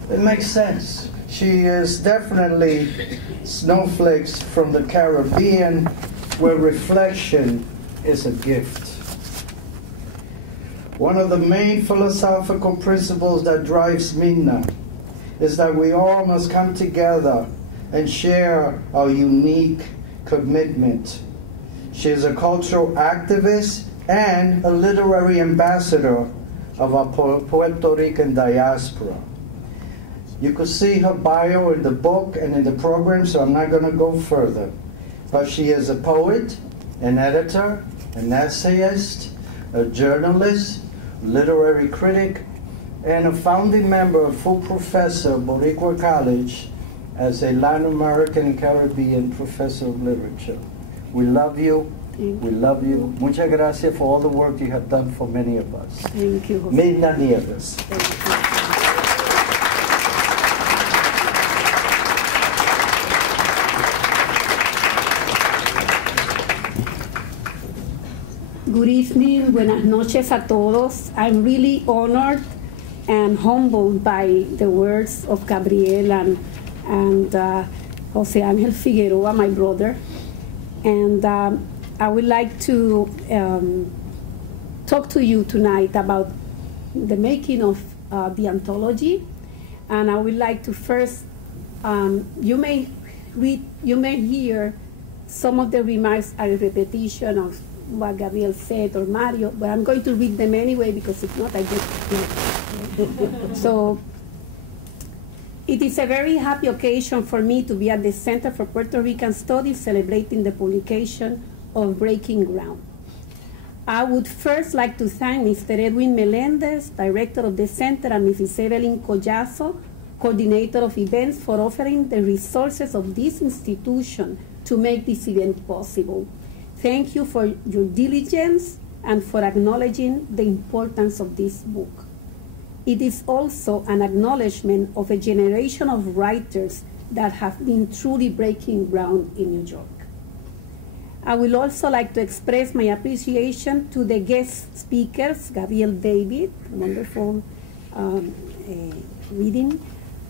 It makes sense. She is definitely snowflakes from the Caribbean, where reflection is a gift. One of the main philosophical principles that drives Myrna is that we all must come together and share our unique commitment. She is a cultural activist and a literary ambassador of our Puerto Rican diaspora. You could see her bio in the book and in the program, so I'm not going to go further. But she is a poet, an editor, an essayist, a journalist, literary critic, and a founding member of full professor of Boricua College as a Latin American and Caribbean professor of literature. We love you. We love you. Muchas gracias for all the work you have done for many of us. Thank you, Jose. Myrna Nieves. Good evening, buenas noches a todos. I'm really honored and humbled by the words of Gabriel and Jose Angel Figueroa, my brother. And I would like to talk to you tonight about the making of the anthology. And I would like to first, you may hear some of the remarks are a repetition of what Gabriel said or Mario, but I'm going to read them anyway because if not, I get So it is a very happy occasion for me to be at the Center for Puerto Rican Studies celebrating the publication of Breaking Ground. I would first like to thank Mr. Edwin Melendez, Director of the Center, and Mrs. Evelyn Collazo, Coordinator of Events, for offering the resources of this institution to make this event possible. Thank you for your diligence and for acknowledging the importance of this book. It is also an acknowledgement of a generation of writers that have been truly breaking ground in New York. I would also like to express my appreciation to the guest speakers, Gabriel David, wonderful reading,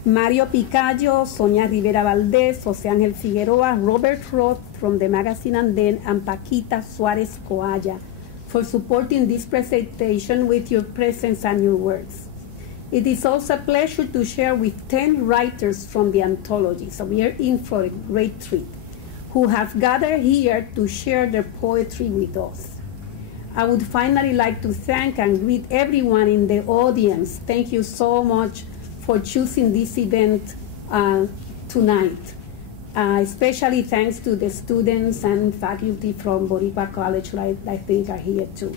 Mario Picayo, Sonia Rivera Valdez, Jose Ángel Figueroa, Robert Roth from the magazine Anden, and Paquita Suarez Coalla for supporting this presentation with your presence and your words. It is also a pleasure to share with 10 writers from the anthology, so we are in for a great treat, who have gathered here to share their poetry with us. I would finally like to thank and greet everyone in the audience. Thank you so much for choosing this event tonight. Especially thanks to the students and faculty from Boricua College, I think are here too.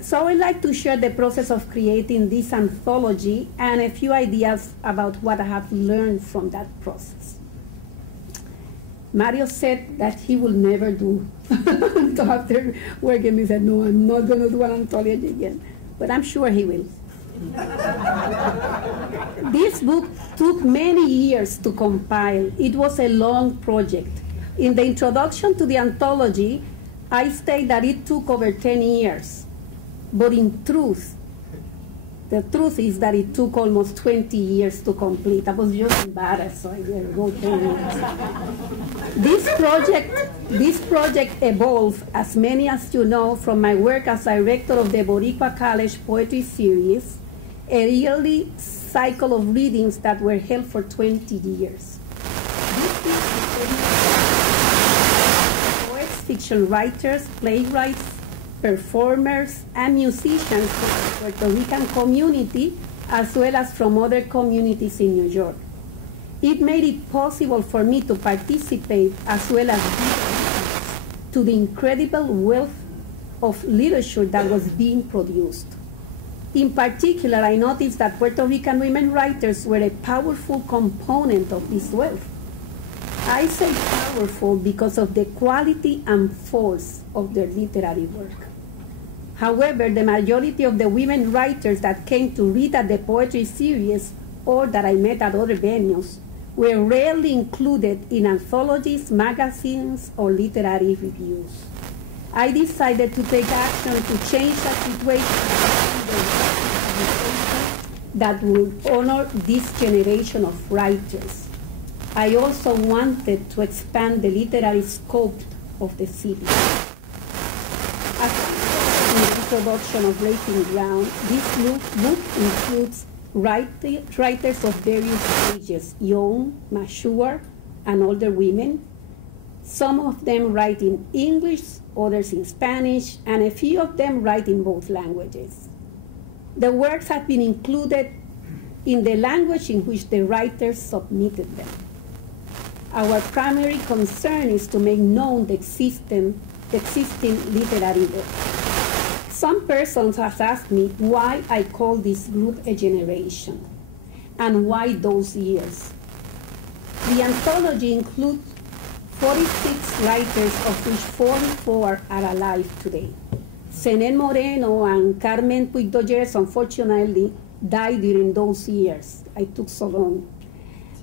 So I'd like to share the process of creating this anthology and a few ideas about what I have learned from that process. Mario said that he will never do. So after working, he said, no, I'm not going to do an anthology again. But I'm sure he will. This book took many years to compile. It was a long project. In the introduction to the anthology, I state that it took over 10 years. But in truth, the truth is that it took almost 20 years to complete. I was just embarrassed, so I wrote 10 years. This project evolved, as many as you know, from my work as director of the Boricua College Poetry Series, a yearly cycle of readings that were held for 20 years. Poets, fiction writers, playwrights, performers, and musicians from the Puerto Rican community, as well as from other communities in New York. It made it possible for me to participate, as well as to the incredible wealth of literature that was being produced. In particular, I noticed that Puerto Rican women writers were a powerful component of this wealth. I say powerful because of the quality and force of their literary work. However, the majority of the women writers that came to read at the poetry series or that I met at other venues were rarely included in anthologies, magazines, or literary reviews. I decided to take action to change that situation that would honor this generation of writers. I also wanted to expand the literary scope of the city. As in the introduction of Breaking Ground, this book includes writers of various ages, young, mature, and older women. Some of them write in English, others in Spanish, and a few of them write in both languages. The works have been included in the language in which the writers submitted them. Our primary concern is to make known the existing literary work. Some persons have asked me why I call this group a generation, and why those years. The anthology includes 46 writers, of which 44 are alive today. Zenén Moreno and Carmen Puigdollers, unfortunately, died during those years. I took so long.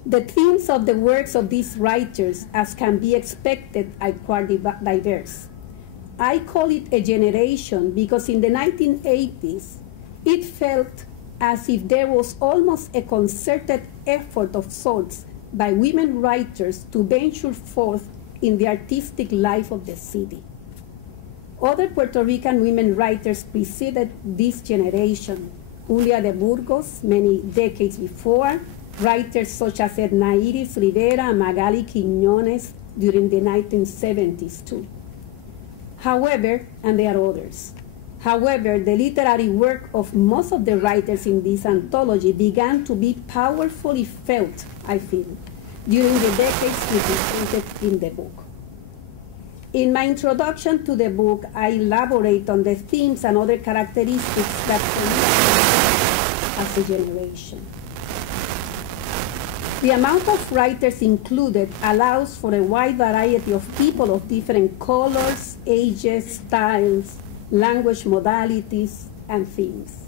The themes of the works of these writers, as can be expected, are quite diverse. I call it a generation because in the 1980s, it felt as if there was almost a concerted effort of sorts by women writers to venture forth in the artistic life of the city. Other Puerto Rican women writers preceded this generation. Julia de Burgos, many decades before, writers such as Edna Iris Rivera and Magali Quiñones during the 1970s too. However, and there are others. However, the literary work of most of the writers in this anthology began to be powerfully felt, I feel, during the decades represented in the book. In my introduction to the book, I elaborate on the themes and other characteristics that as a generation. The amount of writers included allows for a wide variety of people of different colors, ages, styles, language modalities, and themes.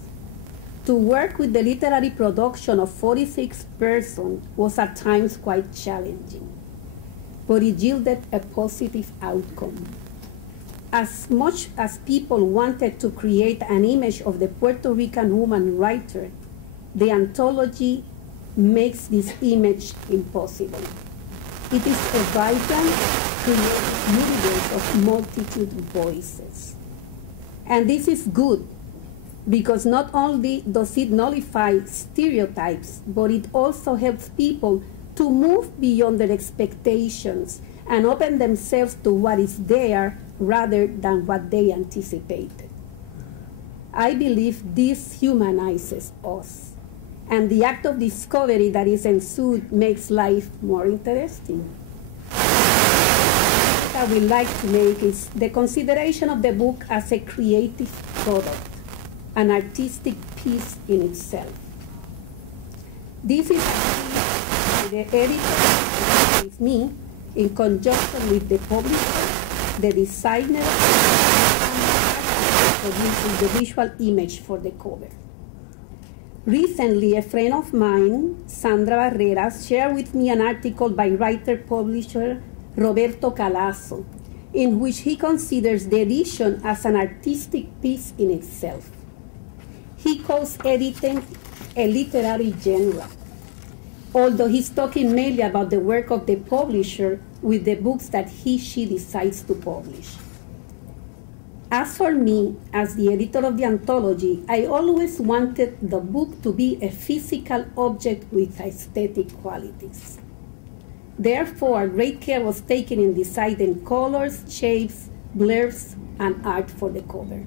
To work with the literary production of 46 persons was at times quite challenging, but it yielded a positive outcome. As much as people wanted to create an image of the Puerto Rican woman writer, the anthology makes this image impossible. It is a vibrant, creative universe of multitude voices. And this is good, because not only does it nullify stereotypes, but it also helps people to move beyond their expectations and open themselves to what is there rather than what they anticipated. I believe this humanizes us, and the act of discovery that is ensued makes life more interesting. What I would like to make is the consideration of the book as a creative product, an artistic piece in itself. This is the editor with me in conjunction with the publisher, the designer, and producing the visual image for the cover. Recently, a friend of mine, Sandra, shared with me an article by writer-publisher Roberto Calasso, in which he considers the edition as an artistic piece in itself. He calls editing a literary genre, although he's talking mainly about the work of the publisher with the books that she decides to publish. As for me, as the editor of the anthology, I always wanted the book to be a physical object with aesthetic qualities. Therefore, great care was taken in deciding colors, shapes, blurbs, and art for the cover.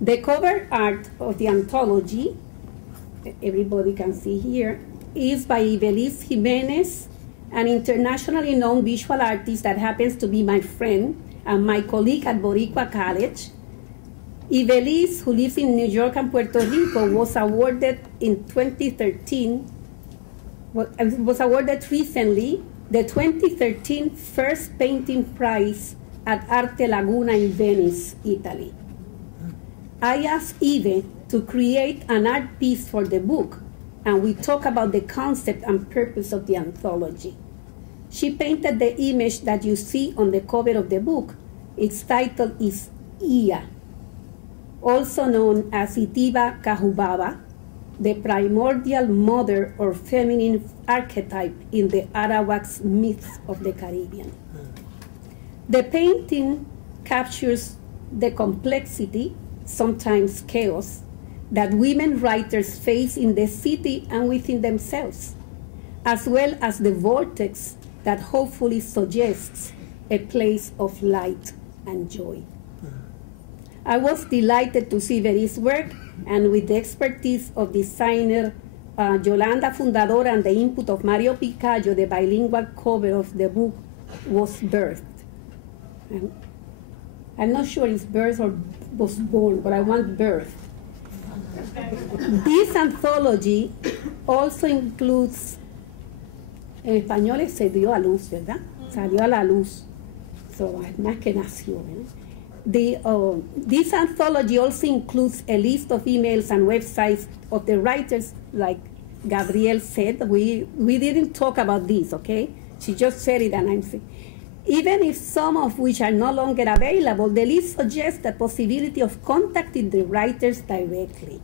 The cover art of the anthology, everybody can see here, is by Ibelis Jimenez, an internationally known visual artist that happens to be my friend and my colleague at Boricua College. Ibelis, who lives in New York and Puerto Rico, was awarded in 2013, was awarded recently the 2013 First Painting Prize at Arte Laguna in Venice, Italy. I asked Ibe to create an art piece for the book, and we talked about the concept and purpose of the anthology. She painted the image that you see on the cover of the book. Its title is Ia, also known as Itiba Kahubaba, the primordial mother or feminine archetype in the Arawak's myths of the Caribbean. The painting captures the complexity, sometimes chaos, that women writers face in the city and within themselves, as well as the vortex that hopefully suggests a place of light and joy. I was delighted to see Veri's work, and with the expertise of designer Yolanda Fundadora and the input of Mario Picayo, the bilingual cover of the book was birthed. And I'm not sure it's birth or was born, but I want birth. This anthology also includes, en español se dio a luz, ¿verdad? Salió a la luz. So, más que nació, ¿eh? This anthology also includes a list of emails and websites of the writers, like Gabrielle said. We didn't talk about this, okay? She just said it, and I'm saying, even if some of which are no longer available, the list suggests the possibility of contacting the writers directly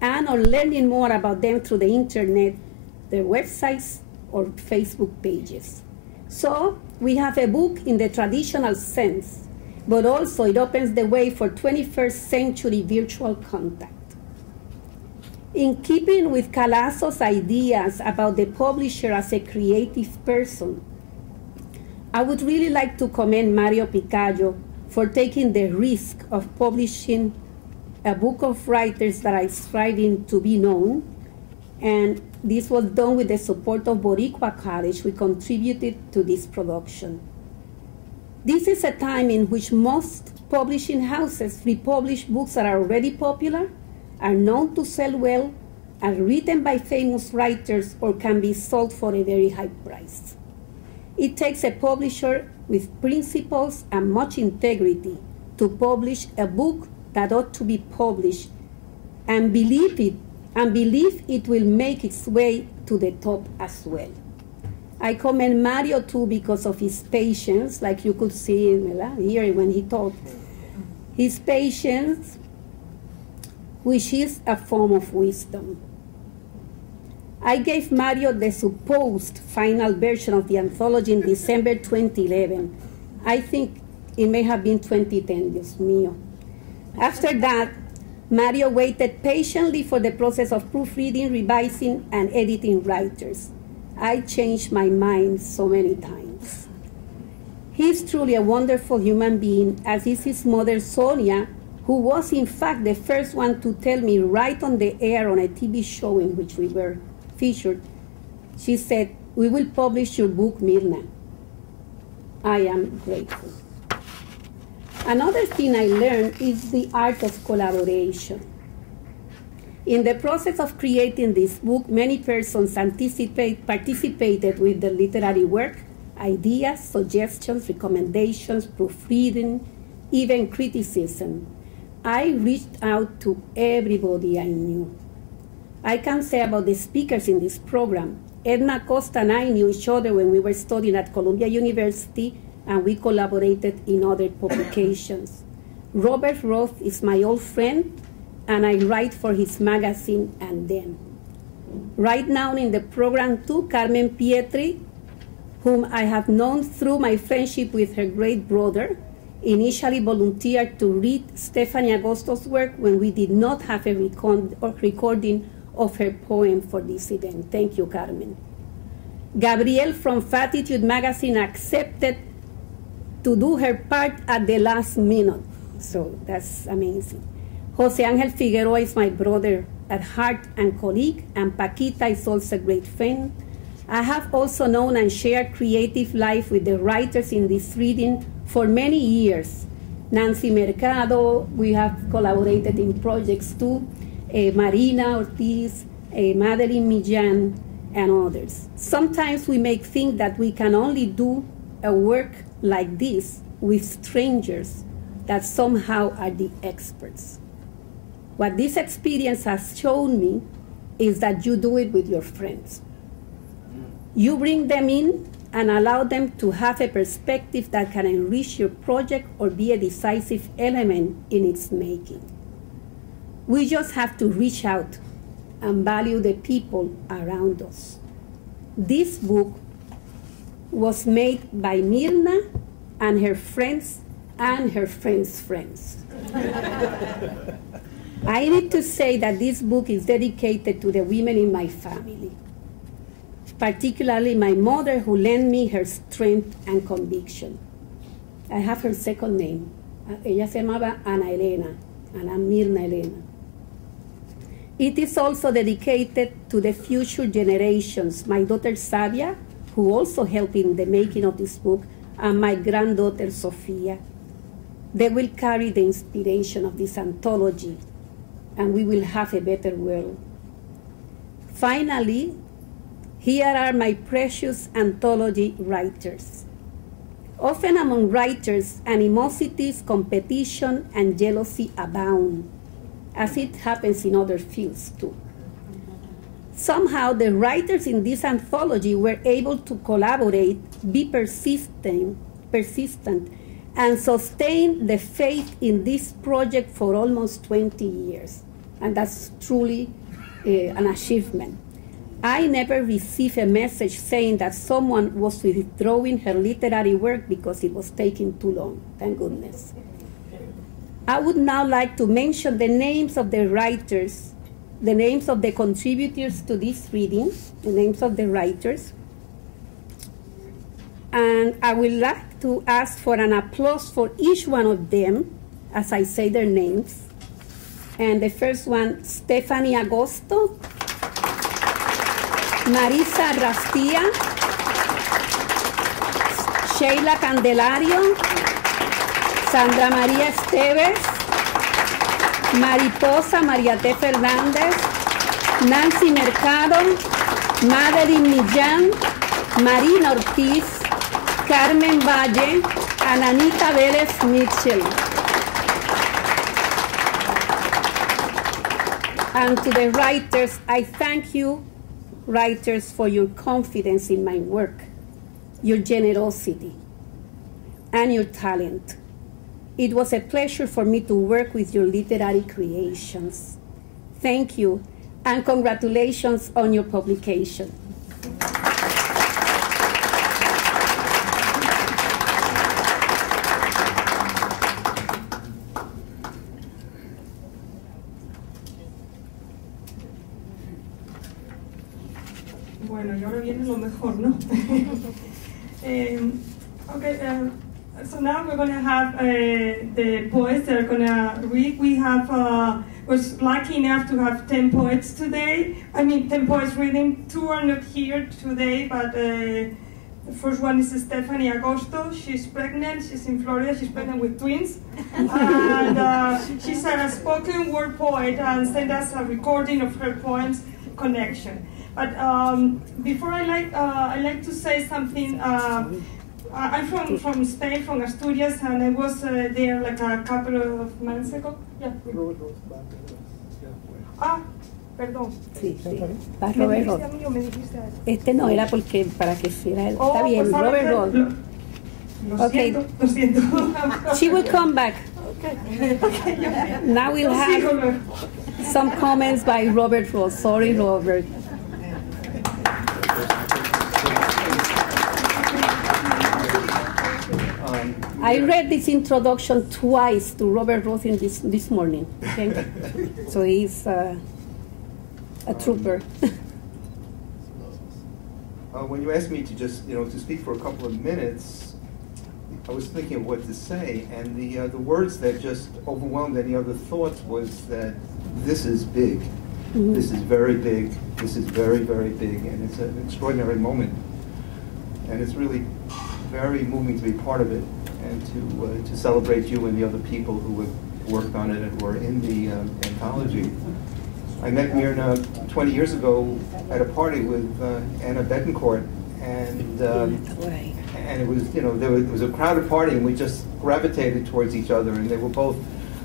and or learning more about them through the internet, their websites, or Facebook pages. So we have a book in the traditional sense, but also it opens the way for 21st century virtual contact. In keeping with Calasso's ideas about the publisher as a creative person, I would really like to commend Mario Picayo for taking the risk of publishing a book of writers that are striving to be known, and this was done with the support of Boricua College. We contributed to this production. This is a time in which most publishing houses republish books that are already popular, are known to sell well, are written by famous writers, or can be sold for a very high price. It takes a publisher with principles and much integrity to publish a book that ought to be published and believe it will make its way to the top as well. I commend Mario too because of his patience, like you could see here when he talked. His patience, which is a form of wisdom. I gave Mario the supposed final version of the anthology in December 2011. I think it may have been 2010, Dios mío. After that, Mario waited patiently for the process of proofreading, revising, and editing writers. I changed my mind so many times. He is truly a wonderful human being, as is his mother, Sonia, who was in fact the first one to tell me right on the air on a TV show in which we were featured. She said, "We will publish your book, Myrna." I am grateful. Another thing I learned is the art of collaboration. In the process of creating this book, many persons participated with the literary work, ideas, suggestions, recommendations, proofreading, even criticism. I reached out to everybody I knew. I can say about the speakers in this program, Edna Costa and I knew each other when we were studying at Columbia University, and we collaborated in other publications. Robert Roth is my old friend, and I write for his magazine, And Then. Right now in the program too, Carmen Pietri, whom I have known through my friendship with her great brother, initially volunteered to read Stephanie Agosto's work when we did not have a recording of her poem for this event. Thank you, Carmen. Gabrielle from Fatitude magazine accepted to do her part at the last minute, so that's amazing. Jose Angel Figueroa is my brother at heart and colleague, and Paquita is also a great friend. I have also known and shared creative life with the writers in this reading for many years. Nancy Mercado, we have collaborated in projects too, Marina Ortiz, Madeline Millán, and others. Sometimes we may think that we can only do a work like this with strangers that somehow are the experts. What this experience has shown me is that you do it with your friends. You bring them in and allow them to have a perspective that can enrich your project or be a decisive element in its making. We just have to reach out and value the people around us. This book was made by Myrna and her friends and her friends' friends. I need to say that this book is dedicated to the women in my family, particularly my mother, who lent me her strength and conviction. I have her second name. Ella se llamaba Ana Elena, and I'm Myrna Elena. It is also dedicated to the future generations, my daughter Savia, who also helped in the making of this book, and my granddaughter Sofia. They will carry the inspiration of this anthology, and we will have a better world. Finally, here are my precious anthology writers. Often among writers, animosities, competition, and jealousy abound, as it happens in other fields too. Somehow, the writers in this anthology were able to collaborate, be persistent, and sustain the faith in this project for almost 20 years. And that's truly an achievement. I never received a message saying that someone was withdrawing her literary work because it was taking too long, thank goodness. I would now like to mention the names of the writers, the names of the contributors to this reading, the names of the writers. And I would like to ask for an applause for each one of them as I say their names. And the first one, Stephanie Agosto, Maritza Arrastía, Sheila Candelario, Sandra María Esteves, Mariposa María T. Fernández, Nancy Mercado, Madeline Millán, Marina Ortiz, Carmen Valle, Ananita Vélez-Mitchell. And to the writers, I thank you, writers, for your confidence in my work, your generosity, and your talent. It was a pleasure for me to work with your literary creations. Thank you, and congratulations on your publication. Bueno, y ahora viene lo mejor, ¿no? So now we're going to have the poets that are going to read. We have, was lucky enough to have 10 poets today. 10 poets reading. 2 are not here today, but the first one is Stephanie Agosto. She's pregnant. She's in Florida. She's pregnant with twins. And she's a spoken word poet and sent us a recording of her poems, Connection. But before I like to say something. I'm from Spain, from Asturias, and I was there like a couple of months ago. Yeah. Ah, perdón. Sí, sí. Va Robert Roth. Este no era porque para que fuera él. Está bien, pues Robert Roth. Okay. Lo siento. She will come back. Okay. Now we'll have some comments by Robert Roth. Sorry, Robert. I read this introduction twice to Robert Roth this morning. Okay? So he's a trooper. When you asked me to just, to speak for a couple of minutes, I was thinking of what to say, and the words that just overwhelmed any other thoughts was that this is big. Mm-hmm. This is very big. This is very, very big, and it's an extraordinary moment. And it's really very moving to be part of it, and to celebrate you and the other people who have worked on it and were in the anthology. I met Myrna 20 years ago at a party with Anna Betancourt, and it was, there was a crowded party, and we just gravitated towards each other, and they were both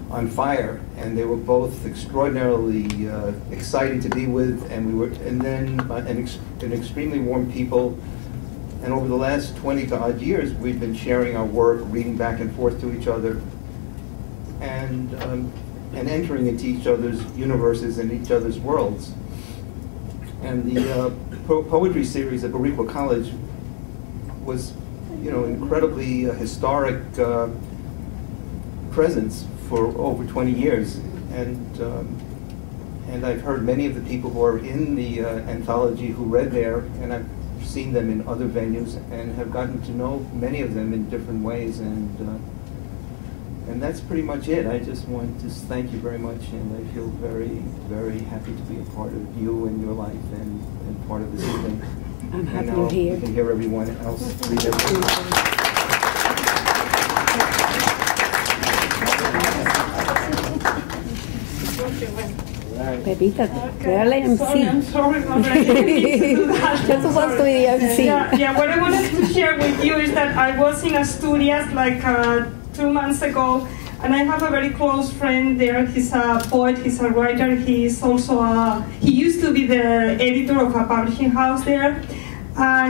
on fire, and they were both extraordinarily exciting to be with, and then an extremely warm people. And over the last 20 to odd years, we've been sharing our work, reading back and forth to each other, and entering into each other's universes and each other's worlds. And the poetry series at Boricua College was, incredibly historic presence for over 20 years. And I've heard many of the people who are in the anthology who read there, and I've seen them in other venues and have gotten to know many of them in different ways, and that's pretty much it. I just want to thank you very much, and I feel very, very happy to be a part of you and your life and part of this evening. I'm happy you're here. You can hear everyone else read everything. Pepita, dale MC. I'm sorry, You're supposed to be MC. Yeah, what I wanted to share with you is that I was in Asturias like 2 months ago, and I have a very close friend there. He's a poet, he's a writer, he's also he used to be the editor of a publishing house there.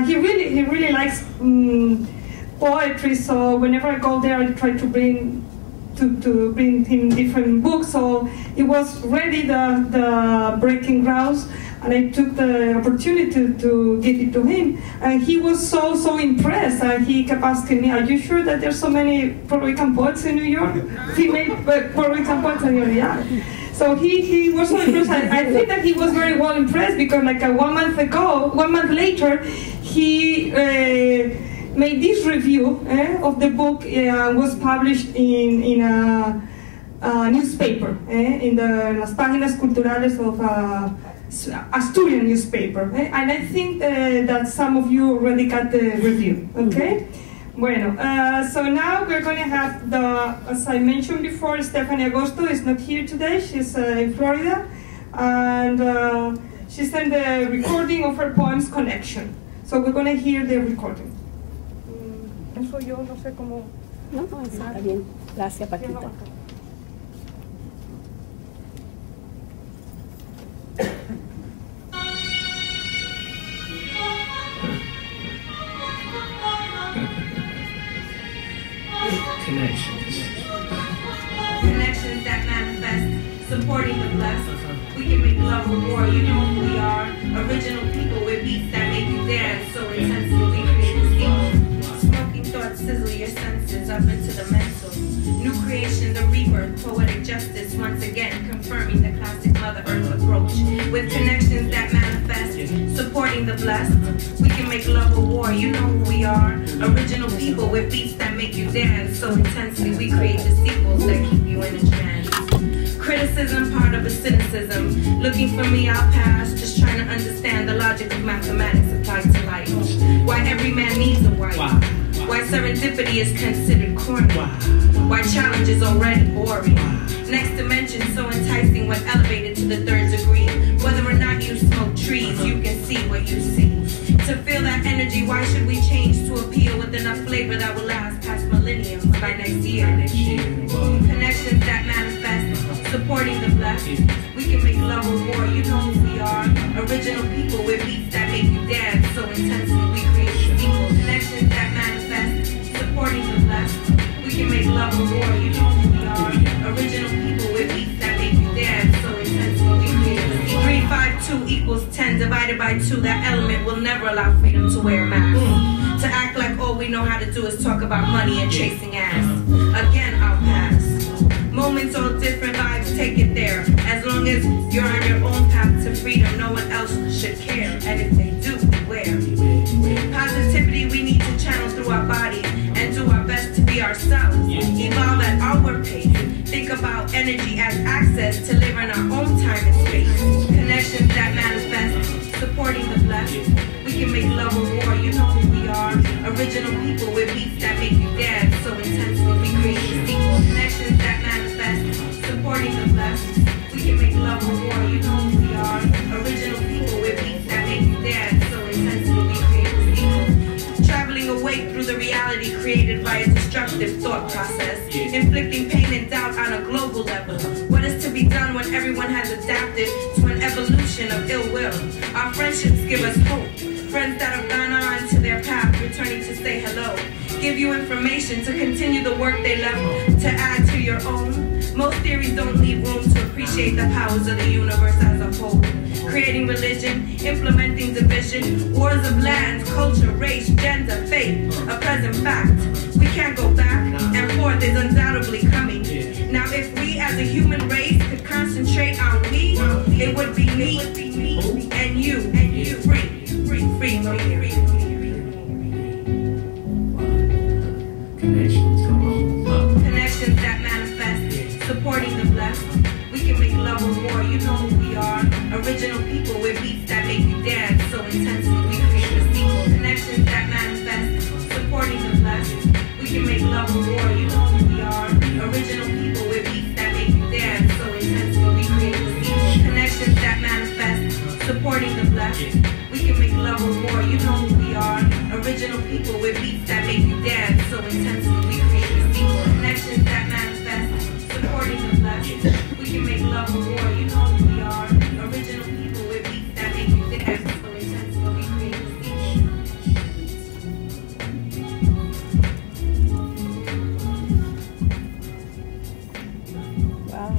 He really likes poetry, so whenever I go there, I try to bring him different books. So it was ready, the Breaking Grounds, and I took the opportunity to give it to him. And he was so impressed, and he kept asking me, "Are you sure that there's so many Puerto Rican poets in New York? Female Puerto Rican poets?" And you're yeah. So he was so impressed. I think that he was very well impressed, because like 1 month later, he made this review of the book. Was published in a newspaper, in las páginas culturales of Asturian newspaper. And I think that some of you already got the review, okay? Bueno, so now we're going to have as I mentioned before, Stephanie Agosto is not here today. She's in Florida, and she sent the recording of her poems Connection. So we're going to hear the recording. Eso yo no sé cómo. No, está bien. Gracias, Paquita. Connections that manifest, supporting the blessed. We can make love or war, you know who we are. Original people with beats that make you dance so intensely we create the sequel. Smoking thoughts sizzle your senses up into the mental. New creation, the rebirth, poetic justice, once again confirming the classic Mother Earth approach. With connections that manifest, supporting the blessed. We can make love or war, you know who we are. Original people with beats that make you dance so intensely we create the sequels that keep you in a trance. Criticism, part of a cynicism. Looking for me, I'll pass. Just trying to understand the logic of mathematics applied to life. Why every man needs a wife. Why serendipity is considered corny. Why challenge is already boring. Next dimension so enticing when elevated to the third degree. Whether or not you smoke trees, you can see what you see. To feel that energy, why should we change to appeal with enough flavor that will last past millenniums by next year? Connections that manifest, supporting the blessed. We can make love or war, you know who we are. Original people with beats that make you dance so intensely we create sequels. Connections that manifest, supporting the blessed. We can make love or war, you know who we are. Original people with beats that make you dance so intensely we create a sequel. 3, 5, 2 equals 10 divided by 2. That element will never allow freedom to wear a mask. To act like all we know how to do is talk about money and chasing ass. Again, I'll pass. Moments all different, vibes, take it there. As long as you're on your own path to freedom, no one else should care. And if they do, beware. Positivity we need to channel through our body and do our best to be ourselves. Evolve at our pace. Think about energy as access to live in our own time and space. Connections that manifest, supporting the blessed. We can make love or war, you know who we are. Original people with beats that make you dance so intensely we create the sequel. Connections that manifest, supporting the blessed. We can make love or war, you know who we are. Original people with beats that make you dance so intensely we create the sequel. Traveling awake through the reality created by a destructive thought process. Inflicting pain and doubt on a global level. What is to be done when everyone has adapted to an evolution of ill will? Our friendships give us hope. Friends that have gone on to their path, returning to say hello. Give you information to continue the work they left to add to your own. Most theories don't leave room to appreciate the powers of the universe as a whole. Creating religion, implementing division, wars of land, culture, race, gender, faith, a present fact. We can't go back, and forth is undoubtedly coming. Now if we as a human race could concentrate on we, it would be me, and you, free. Connections that manifest, supporting the blessed. We can make love or war, you know who we are. Original people with beats that make you dance so intensely we create a sequel. Connections that manifest, supporting the blessed. We can make love or war, you know who we are. Original people with beats that make you dance so intensely we create a sequel. Connections that manifest, supporting the blessed. We can make love or war, you know who we are. Original people with beats that make you dance so intensely we create a sequel. Connections that manifest, supporting the blessed. We can make love or war, you know who we are. Original people with beats that make you dance so intensely we create a sequel. Wow.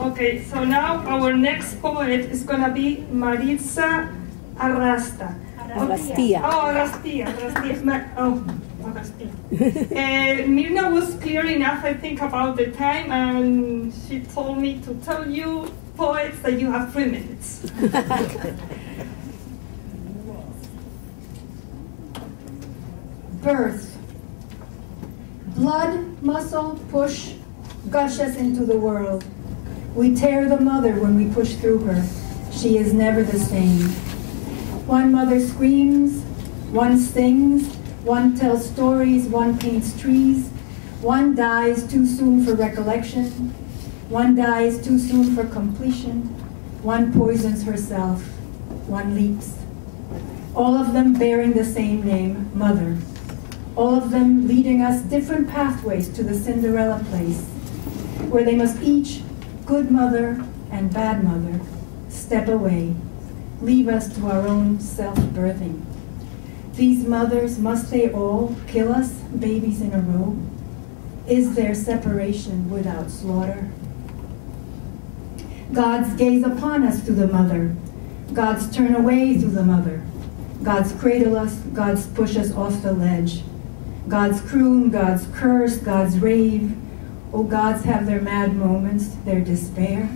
Okay, so now our next poet is going to be Maritza Arrastía. Arrastía. Oh, Arrastía. Arrastía. Myrna was clear enough, I think, about the time, and she told me to tell you, poets, that you have 3 minutes. Birth. Blood, muscle, push, gushes into the world. We tear the mother when we push through her. She is never the same. One mother screams, one sings, one tells stories, one paints trees, one dies too soon for recollection, one dies too soon for completion, one poisons herself, one leaps. All of them bearing the same name, Mother. All of them leading us different pathways to the Cinderella place, where they must each, good mother and bad mother, step away, leave us to our own self-birthing. These mothers, must they all kill us, babies in a row? Is there separation without slaughter? God's gaze upon us through the mother. God's turn away through the mother. God's cradle us, God's push us off the ledge. God's croon, God's curse, God's rave. Oh, gods have their mad moments, their despair.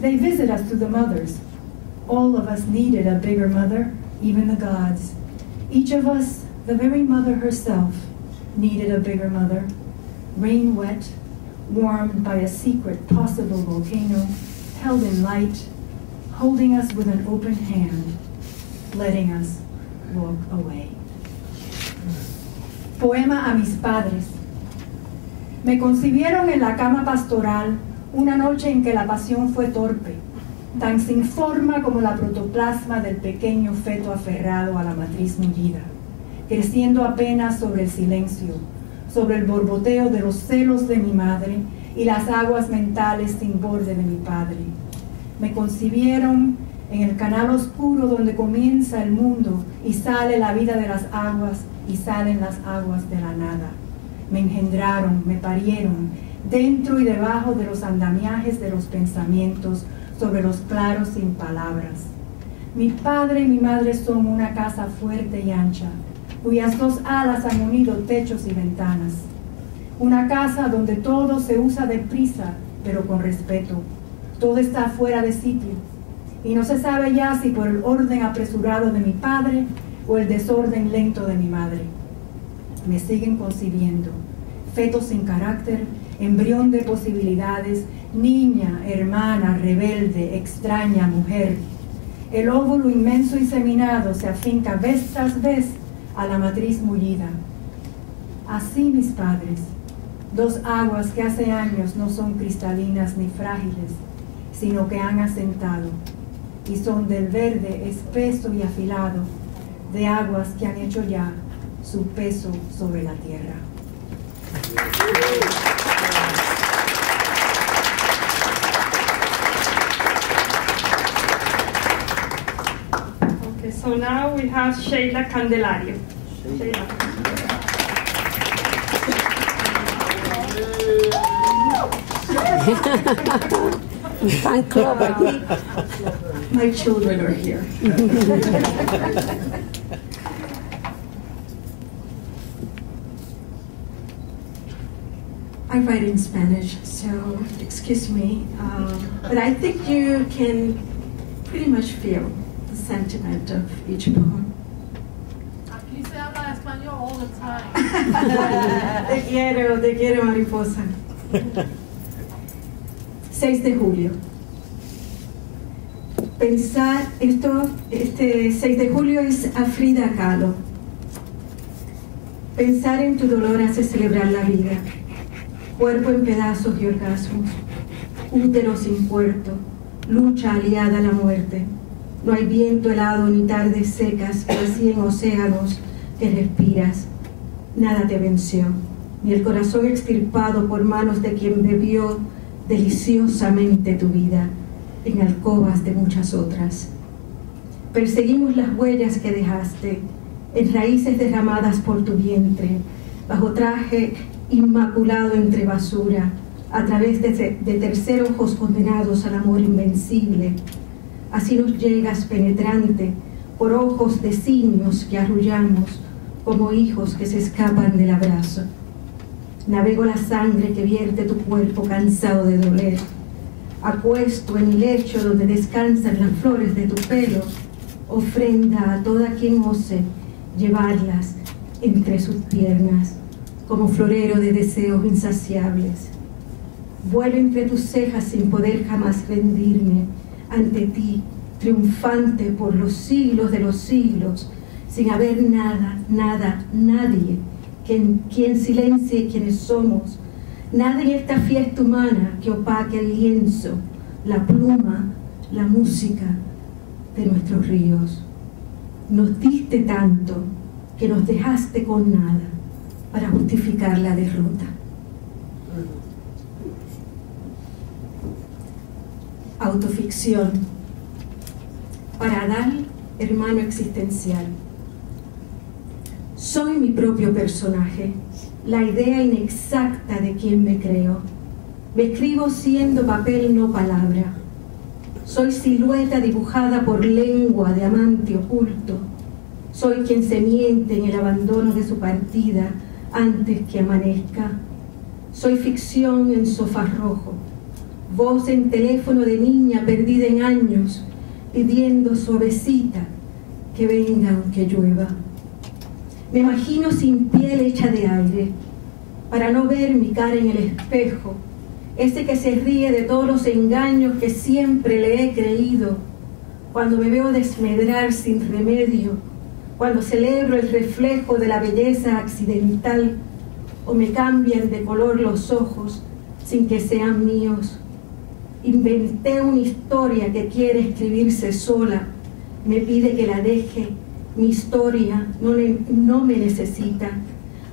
They visit us through the mothers. All of us needed a bigger mother, even the gods. Each of us, the very mother herself, needed a bigger mother. Rain wet, warmed by a secret possible volcano, held in light, holding us with an open hand, letting us walk away. Poema a mis padres. Me concibieron en la cama pastoral una noche en que la pasión fue torpe, tan sin forma como la protoplasma del pequeño feto aferrado a la matriz mullida, creciendo apenas sobre el silencio, sobre el borboteo de los celos de mi madre y las aguas mentales sin borde de mi padre. Me concibieron en el canal oscuro donde comienza el mundo y sale la vida de las aguas y salen las aguas de la nada. Me engendraron, me parieron, dentro y debajo de los andamiajes de los pensamientos, sobre los claros sin palabras. Mi padre y mi madre son una casa fuerte y ancha, cuyas dos alas han unido techos y ventanas. Una casa donde todo se usa deprisa, pero con respeto. Todo está fuera de sitio, y no se sabe ya si por el orden apresurado de mi padre o el desorden lento de mi madre. Me siguen concibiendo, feto sin carácter, embrión de posibilidades, niña, hermana, rebelde, extraña, mujer. El óvulo inmenso y seminado se afinca vez tras vez a la matriz mullida. Así mis padres, dos aguas que hace años no son cristalinas ni frágiles, sino que han asentado, y son del verde espeso y afilado, de aguas que han hecho ya su peso sobre la tierra. Okay, so now we have Sheila Candelario. Sheila. Fan club. My children are here. I write in Spanish, so excuse me, but I think you can pretty much feel the sentiment of each poem. Aquí se habla español all the time. Te quiero, mariposa. 6 de julio. Pensar esto, este 6 de julio es a Frida Kahlo. Pensar en tu dolor hace celebrar la vida. Cuerpo en pedazos y orgasmos, útero sin puerto, lucha aliada a la muerte. No hay viento helado ni tardes secas, pero sí en océanos que respiras. Nada te venció, ni el corazón extirpado por manos de quien bebió deliciosamente tu vida en alcobas de muchas otras. Perseguimos las huellas que dejaste en raíces derramadas por tu vientre, bajo traje inmaculado entre basura, a través de terceros ojos condenados al amor invencible. Así nos llegas penetrante por ojos de simios que arrullamos como hijos que se escapan del abrazo. Navego la sangre que vierte tu cuerpo cansado de doler. Acuesto en el lecho donde descansan las flores de tu pelo, ofrenda a toda quien ose llevarlas entre sus piernas, como florero de deseos insaciables. Vuelo entre tus cejas sin poder jamás rendirme ante ti, triunfante por los siglos de los siglos, sin haber nada, nada, nadie quien silencie quienes somos, nada en esta fiesta humana que opaque el lienzo, la pluma, la música de nuestros ríos. Nos diste tanto que nos dejaste con nada para justificar la derrota. Autoficción. Para Adal, hermano existencial. Soy mi propio personaje, la idea inexacta de quien me creo. Me escribo siendo papel, no palabra. Soy silueta dibujada por lengua de amante oculto. Soy quien se miente en el abandono de su partida antes que amanezca. Soy ficción en sofá rojo, voz en teléfono de niña perdida en años, pidiendo suavecita que venga aunque llueva. Me imagino sin piel hecha de aire, para no ver mi cara en el espejo, ese que se ríe de todos los engaños que siempre le he creído, cuando me veo desmedrar sin remedio, cuando celebro el reflejo de la belleza accidental, o me cambian de color los ojos sin que sean míos. Inventé una historia que quiere escribirse sola, me pide que la deje. Mi historia no me necesita,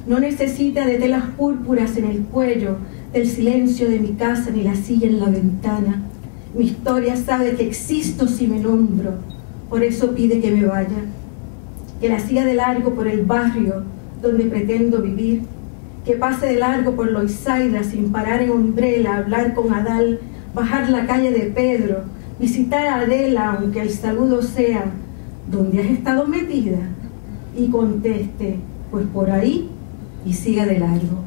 no necesita de telas púrpuras en el cuello, del silencio de mi casa ni la silla en la ventana. Mi historia sabe que existo si me nombro, por eso pide que me vaya, que la siga de largo por el barrio donde pretendo vivir, que pase de largo por Loisaida sin parar en Umbrella, hablar con Adal, bajar la calle de Pedro, visitar a Adela aunque el saludo sea ¿dónde has estado metida? Y conteste, pues por ahí, y siga de largo.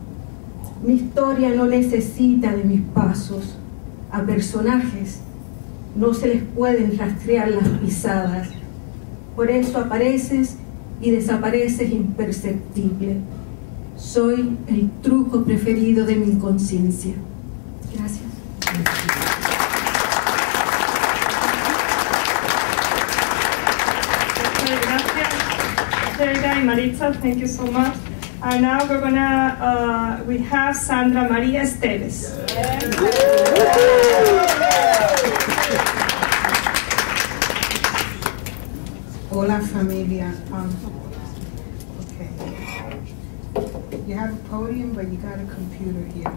Mi historia no necesita de mis pasos. A personajes no se les pueden rastrear las pisadas. Por eso apareces y desapareces imperceptible. Soy el truco preferido de mi inconsciencia. Gracias. Sheila and Maritza, thank you so much. And now we're gonna, we have Sandra Maria Esteves. Hola familia. Okay. You have a podium, but you got a computer here.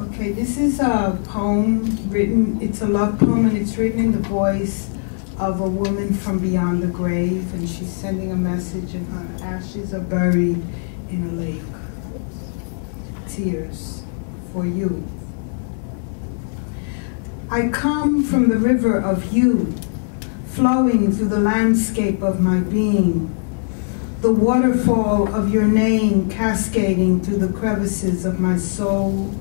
Okay, this is a poem written, it's a love poem, and it's written in the voice of a woman from beyond the grave, and she's sending a message, and her ashes are buried in a lake. Tears for you. I come from the river of you, flowing through the landscape of my being, the waterfall of your name cascading through the crevices of my soul,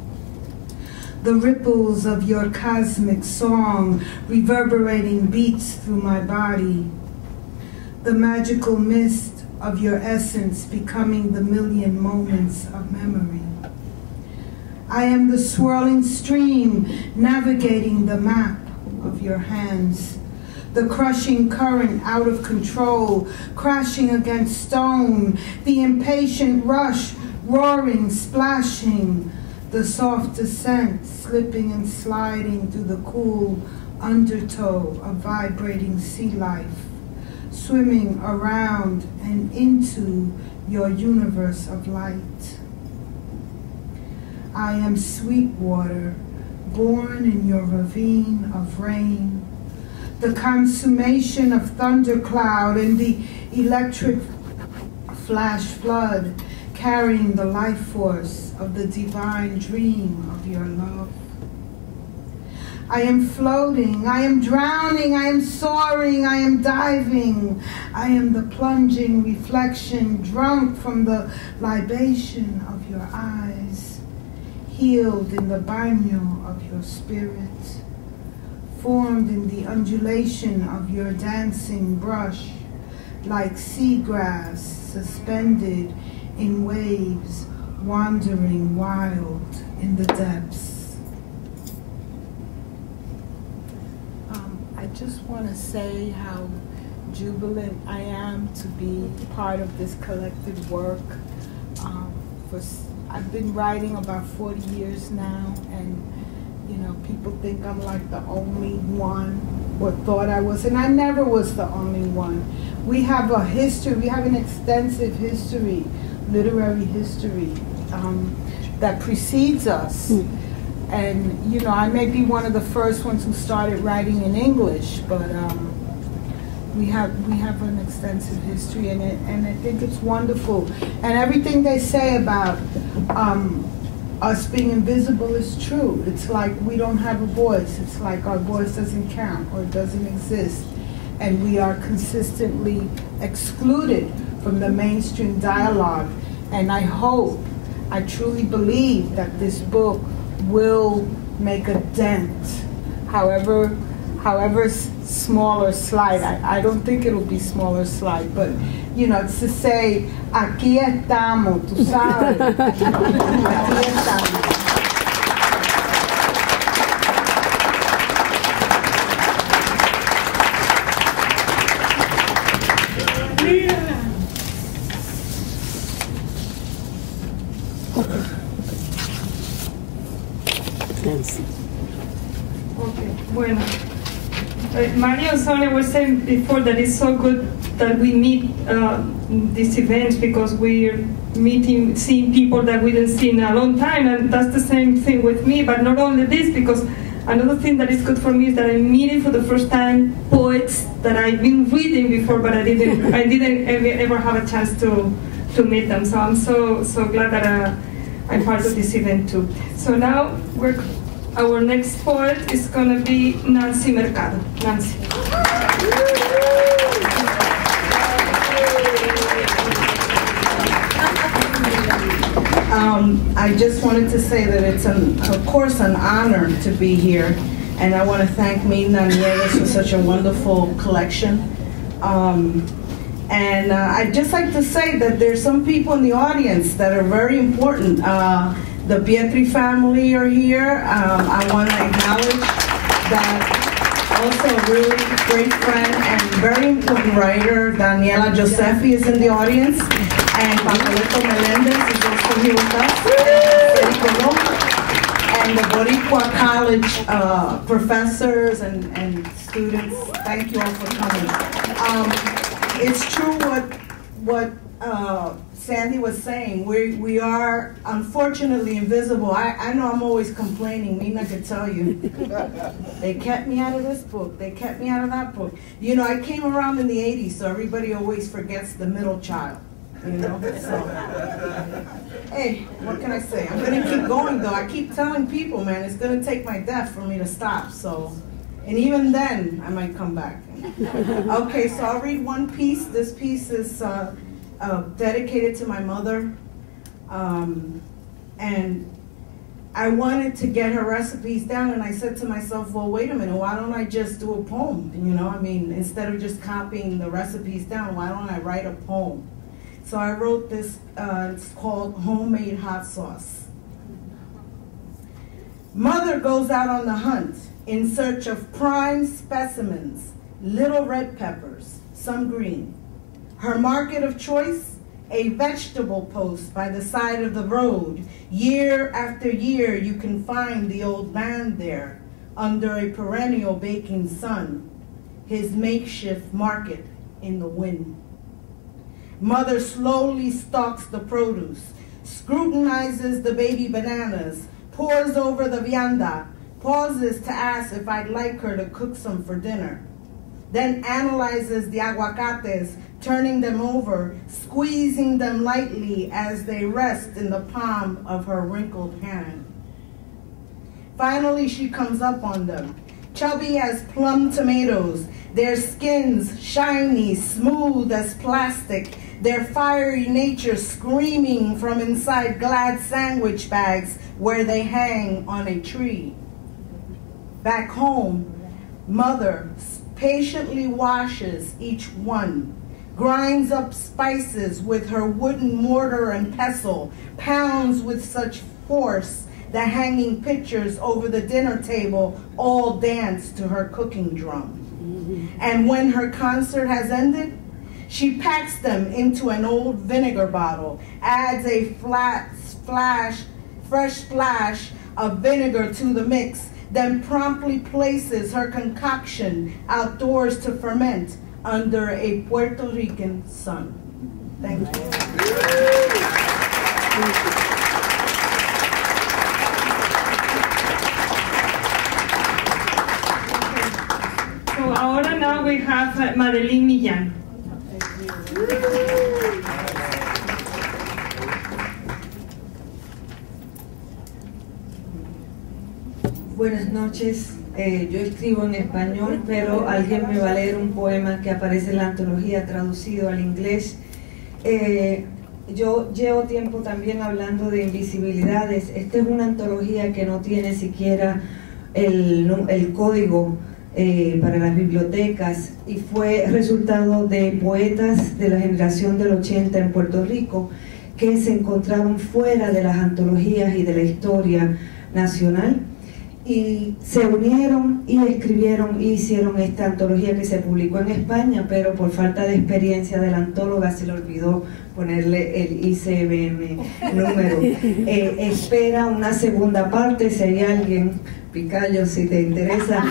the ripples of your cosmic song reverberating beats through my body, the magical mist of your essence becoming the million moments of memory. I am the swirling stream navigating the map of your hands, the crushing current out of control, crashing against stone, the impatient rush, roaring, splashing, the soft descent, slipping and sliding through the cool undertow of vibrating sea life, swimming around and into your universe of light. I am sweet water, born in your ravine of rain, the consummation of thundercloud and the electric flash flood, carrying the life force of the divine dream of your love. I am floating, I am drowning, I am soaring, I am diving. I am the plunging reflection, drunk from the libation of your eyes, healed in the baño of your spirit, formed in the undulation of your dancing brush, like seagrass suspended in waves wandering wild in the depths. I just want to say how jubilant I am to be part of this collective work. I've been writing about 40 years now, and you know, people think I'm like the only one, or thought I was, and I never was the only one. We have a history, we have an extensive history, literary history, that precedes us. And you know, I may be one of the first ones who started writing in English, but we have an extensive history in it, and I think it's wonderful. And everything they say about us being invisible is true. It's like we don't have a voice. It's like our voice doesn't count or doesn't exist, and we are consistently excluded from the mainstream dialogue. And I hope, I truly believe that this book will make a dent, however small or slight. I don't think it'll be small or slight, but you know, to say, aquí estamos, tú sabes, aquí estamos. Okay, bueno. Mario and Sonia were saying before that it's so good that we meet these events, because we're seeing people that we didn't see in a long time, and that's the same thing with me. But not only this, because another thing that is good for me is that I'm meeting for the first time poets that I've been reading before, but I didn't ever have a chance to meet them. So I'm so glad that I'm part of this event too. So now our next poet is going to be Nancy Mercado. Nancy. I just wanted to say that it's, of course, an honor to be here, and I want to thank Myrna Nieves for such a wonderful collection. And I'd just like to say that there's some people in the audience that are very important. The Pietri family are here. I want to acknowledge that also a really great friend and very important writer, Daniela Josefi, is in the audience. And Pacoleto Melendez is also here with us. And the Boricua College professors and students, thank you all for coming. It's true what Sandy was saying. We are unfortunately invisible. I know I'm always complaining. Mina could tell you. They kept me out of this book. They kept me out of that book. You know, I came around in the 80s, so everybody always forgets the middle child. You know? So, hey, what can I say? I'm going to keep going, though. I keep telling people, man, it's going to take my death for me to stop. So, and even then, I might come back. Okay, so I'll read one piece. This piece is dedicated to my mother, and I wanted to get her recipes down, and I said to myself, well, wait a minute, why don't I just do a poem? You know, I mean, instead of just copying the recipes down, why don't I write a poem? So I wrote this, it's called Homemade Hot Sauce. Mother goes out on the hunt in search of prime specimens, little red peppers, some green. Her market of choice, a vegetable post by the side of the road. Year after year you can find the old man there under a perennial baking sun, his makeshift market in the wind. Mother slowly stalks the produce, scrutinizes the baby bananas, pores over the vianda, pauses to ask if I'd like her to cook some for dinner, then analyzes the aguacates, turning them over, squeezing them lightly as they rest in the palm of her wrinkled hand. Finally, she comes up on them, chubby as plum tomatoes, their skins shiny, smooth as plastic, their fiery nature screaming from inside Glad sandwich bags where they hang on a tree. Back home, Mother patiently washes each one, grinds up spices with her wooden mortar and pestle, pounds with such force that hanging pictures over the dinner table all dance to her cooking drum. And when her concert has ended, she packs them into an old vinegar bottle, adds a fresh splash of vinegar to the mix, then promptly places her concoction outdoors to ferment under a Puerto Rican sun. Thank you. So ahora now we have Madeline Millán. Buenas noches, yo escribo en español, pero alguien me va a leer un poema que aparece en la antología traducido al inglés. Yo llevo tiempo también hablando de invisibilidades. Esta es una antología que no tiene siquiera el código para las bibliotecas y fue resultado de poetas de la generación del 80 en Puerto Rico que se encontraron fuera de las antologías y de la historia nacional y se unieron y escribieron y hicieron esta antología que se publicó en España, pero por falta de experiencia de la antóloga se le olvidó ponerle el ICBM número. Espera una segunda parte, si hay alguien, Picayo, si te interesa,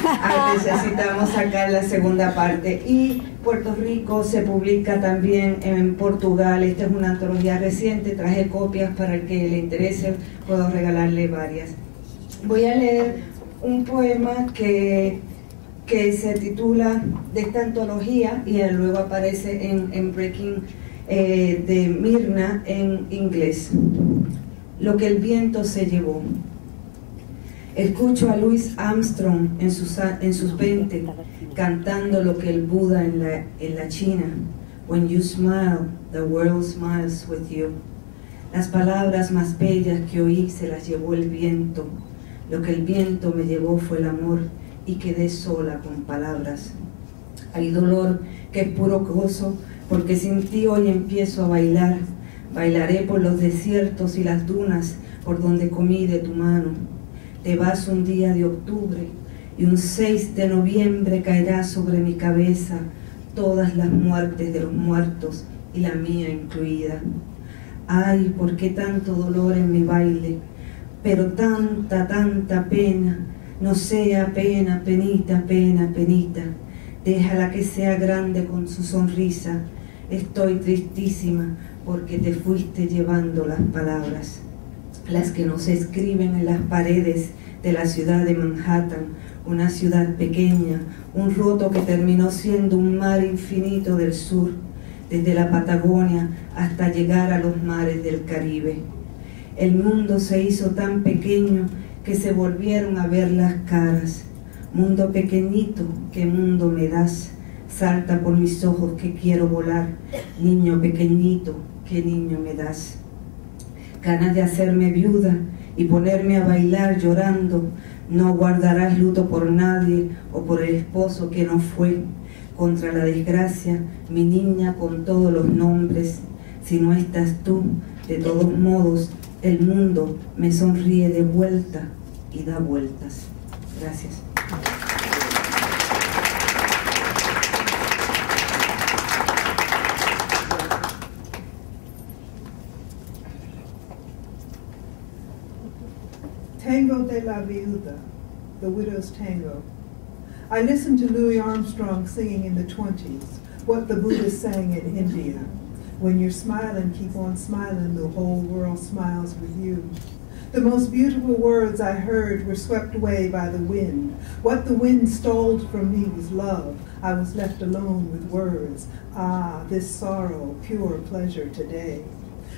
necesitamos sacar la segunda parte. Y Puerto Rico se publica también en Portugal. Esta es una antología reciente, traje copias para el que le interese, puedo regalarle varias. Voy a leer un poema que se titula de esta antología y luego aparece en Breaking de Myrna en inglés. Lo que el viento se llevó. Escucho a Louis Armstrong en sus 20 cantando lo que el Buda en la China. When you smile, the world smiles with you. Las palabras más bellas que oí se las llevó el viento. Lo que el viento me llevó fue el amor y quedé sola con palabras. Hay dolor que es puro gozo, porque sin ti hoy empiezo a bailar. Bailaré por los desiertos y las dunas por donde comí de tu mano. Te vas un día de octubre y un 6 de noviembre caerá sobre mi cabeza todas las muertes de los muertos y la mía incluida. Ay, ¿por qué tanto dolor en mi baile? Pero tanta, tanta pena, no sea pena, penita, pena, penita. Déjala que sea grande con su sonrisa. Estoy tristísima porque te fuiste llevando las palabras, las que nos escriben en las paredes de la ciudad de Manhattan, una ciudad pequeña, un roto que terminó siendo un mar infinito del sur, desde la Patagonia hasta llegar a los mares del Caribe. El mundo se hizo tan pequeño que se volvieron a ver las caras. Mundo pequeñito, ¿qué mundo me das? Salta por mis ojos que quiero volar. Niño pequeñito, ¿qué niño me das? Ganas de hacerme viuda y ponerme a bailar llorando. No guardarás luto por nadie o por el esposo que no fue. Contra la desgracia, mi niña con todos los nombres. Si no estás tú, de todos modos, el mundo me sonríe de vuelta y da vueltas. Gracias. Tango de la Viuda, the widow's tango. I listened to Louis Armstrong singing in the 20s, what the Buddha sang in India. When you're smiling, keep on smiling, the whole world smiles with you. The most beautiful words I heard were swept away by the wind. What the wind stole from me was love. I was left alone with words. Ah, this sorrow, pure pleasure today.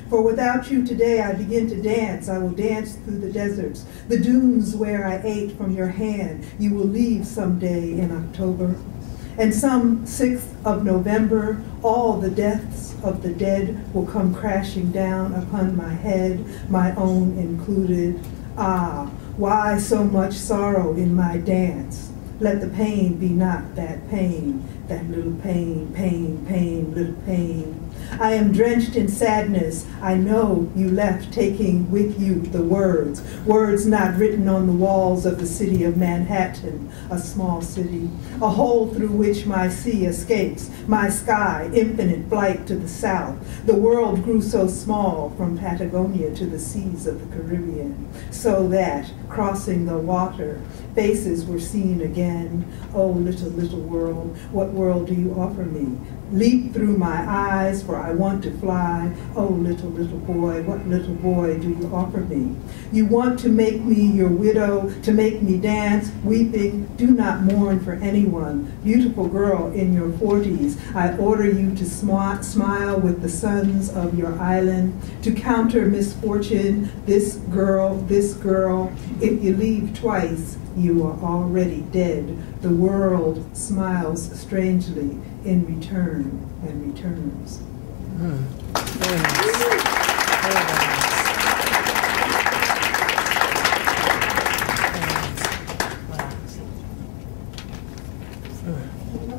For without you today I begin to dance. I will dance through the deserts, the dunes where I ate from your hand. You will leave someday in October. And some 6th of November, all the deaths of the dead will come crashing down upon my head, my own included. Ah, why so much sorrow in my dance? Let the pain be not that pain, that little pain, pain, pain, little pain. I am drenched in sadness. I know you left, taking with you the words, words not written on the walls of the city of Manhattan, a small city, a hole through which my sea escapes, my sky, infinite flight to the south. The world grew so small from Patagonia to the seas of the Caribbean, so that, crossing the water, faces were seen again. Oh, little, little world, what world do you offer me? Leap through my eyes, for I want to fly. Oh, little, little boy, what little boy do you offer me? You want to make me your widow, to make me dance, weeping. Do not mourn for anyone. Beautiful girl in your 40s, I order you to smile with the sons of your island, to counter misfortune. This girl, if you leave twice, you are already dead. The world smiles strangely in return and returns.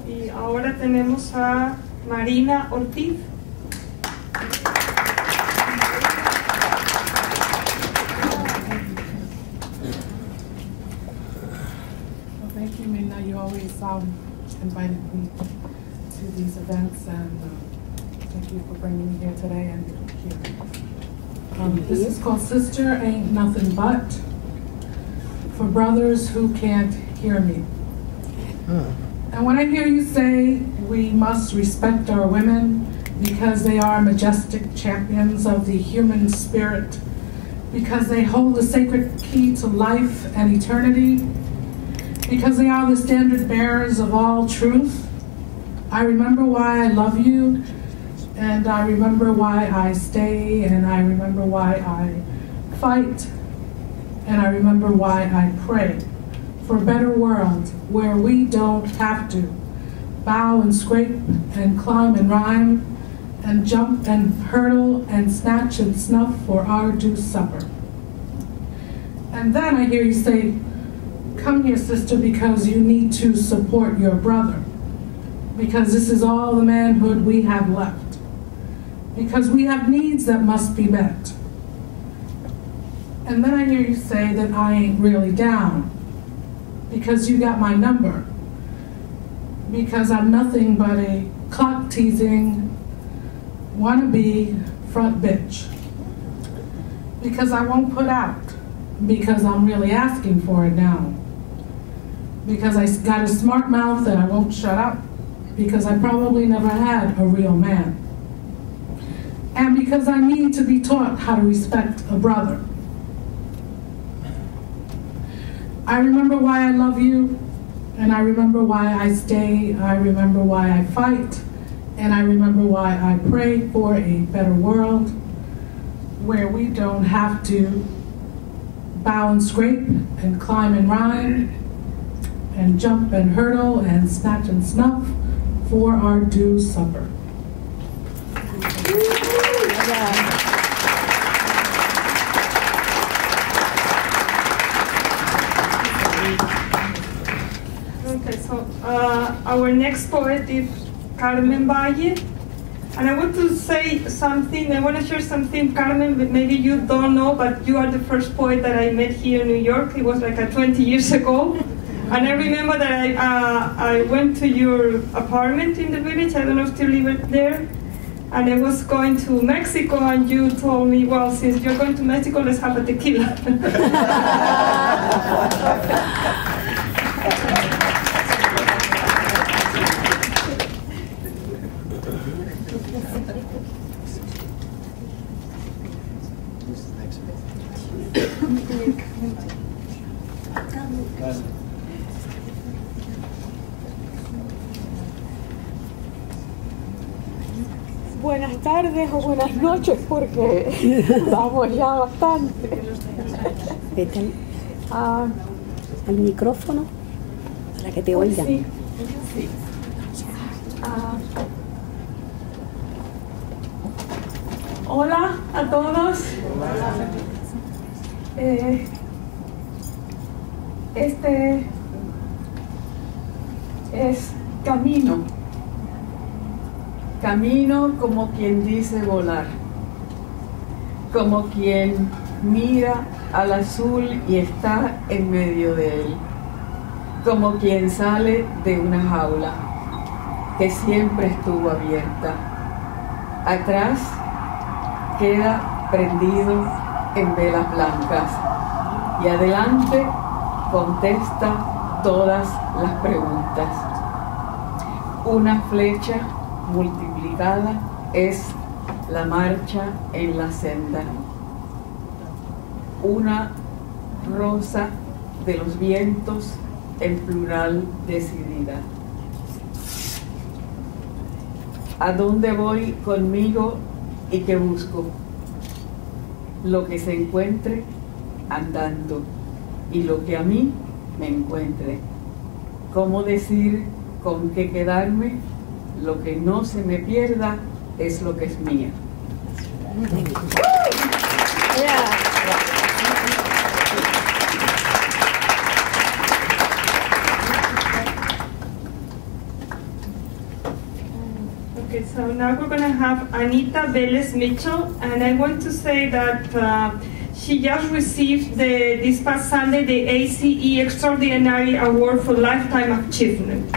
Y ahora tenemos a Myrna Ortiz. Thank you, Myrna. You always invited me to these events, and thank you for bringing me here today and here. This is called Sister Ain't Nothing But, for brothers who can't hear me. And when I hear you say we must respect our women because they are majestic champions of the human spirit, because they hold the sacred key to life and eternity, because they are the standard bearers of all truth, I remember why I love you, and I remember why I stay, and I remember why I fight, and I remember why I pray for a better world where we don't have to bow and scrape and climb and rhyme and jump and hurdle and snatch and snuff for our due supper. And then I hear you say, come here, sister, because you need to support your brother, because this is all the manhood we have left, because we have needs that must be met. And then I hear you say that I ain't really down, because you got my number, because I'm nothing but a clock-teasing, wannabe front bitch, because I won't put out, because I'm really asking for it now, because I got a smart mouth and I won't shut up, because I probably never had a real man, and because I need to be taught how to respect a brother. I remember why I love you, and I remember why I stay, I remember why I fight, and I remember why I pray for a better world where we don't have to bow and scrape and climb and rhyme and jump and hurdle and snatch and snuff for our due supper. Okay, so our next poet is Carmen Valle. And I want to say something, I want to share something, Carmen, but maybe you don't know, but you are the first poet that I met here in New York. It was like 20 years ago. And I remember that I went to your apartment in the village, I don't know if you live there, and I was going to Mexico, and you told me, well, since you're going to Mexico, let's have a tequila. Buenas tardes o buenas noches, porque vamos ya bastante. Vete al micrófono para que te oigan. Sí. Sí. Hola a todos. es camino. Camino como quien dice volar, como quien mira al azul y está en medio de él, como quien sale de una jaula que siempre estuvo abierta. Atrás queda prendido en velas blancas y adelante contesta todas las preguntas. Una flecha multiplicada es la marcha en la senda. Una rosa de los vientos en plural decidida. ¿A dónde voy conmigo y qué busco? Lo que se encuentre andando y lo que a mí me encuentre. ¿Cómo decir con qué quedarme? Lo que no se me pierda es lo que es mía. Okay, so now we're going to have Anita Vélez-Mitchell, and I want to say that she just received this past Sunday the ACE Extraordinary Award for Lifetime Achievement.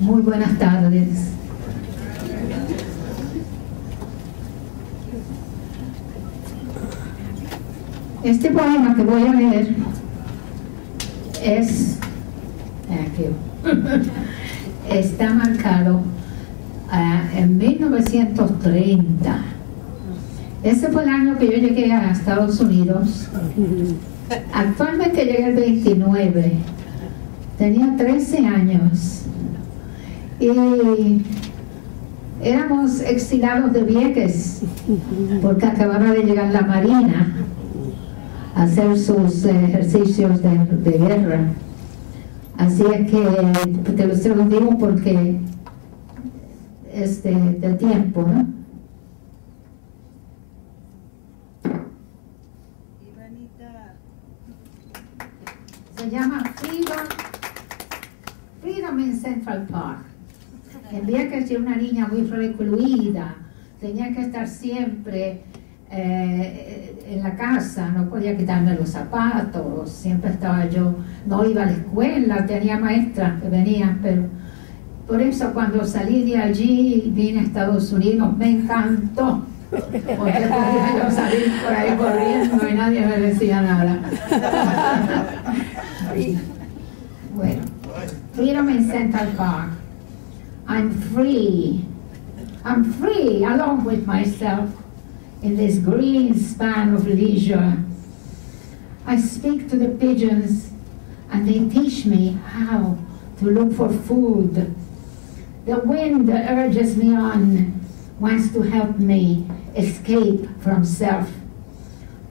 Muy buenas tardes. Este poema que voy a leer está marcado en 1930. Ese fue el año que yo llegué a Estados Unidos. Actualmente llegué el 29. Tenía 13 años. Y éramos exilados de Vieques porque acababa de llegar la Marina a hacer sus ejercicios de guerra. Así es que te lo digo porque es de tiempo, ¿no? Se llama Freedom in Central Park. En Vieques era una niña muy recluida, tenía que estar siempre en la casa, no podía quitarme los zapatos, siempre estaba yo, no iba a la escuela, tenía maestras que venían, pero por eso cuando salí de allí y vine a Estados Unidos me encantó, porque podía yo salir por ahí corriendo y nadie me decía nada. Bueno, Freedom in Central Park. I'm free along with myself in this green span of leisure. I speak to the pigeons and they teach me how to look for food. The wind urges me on, wants to help me escape from self,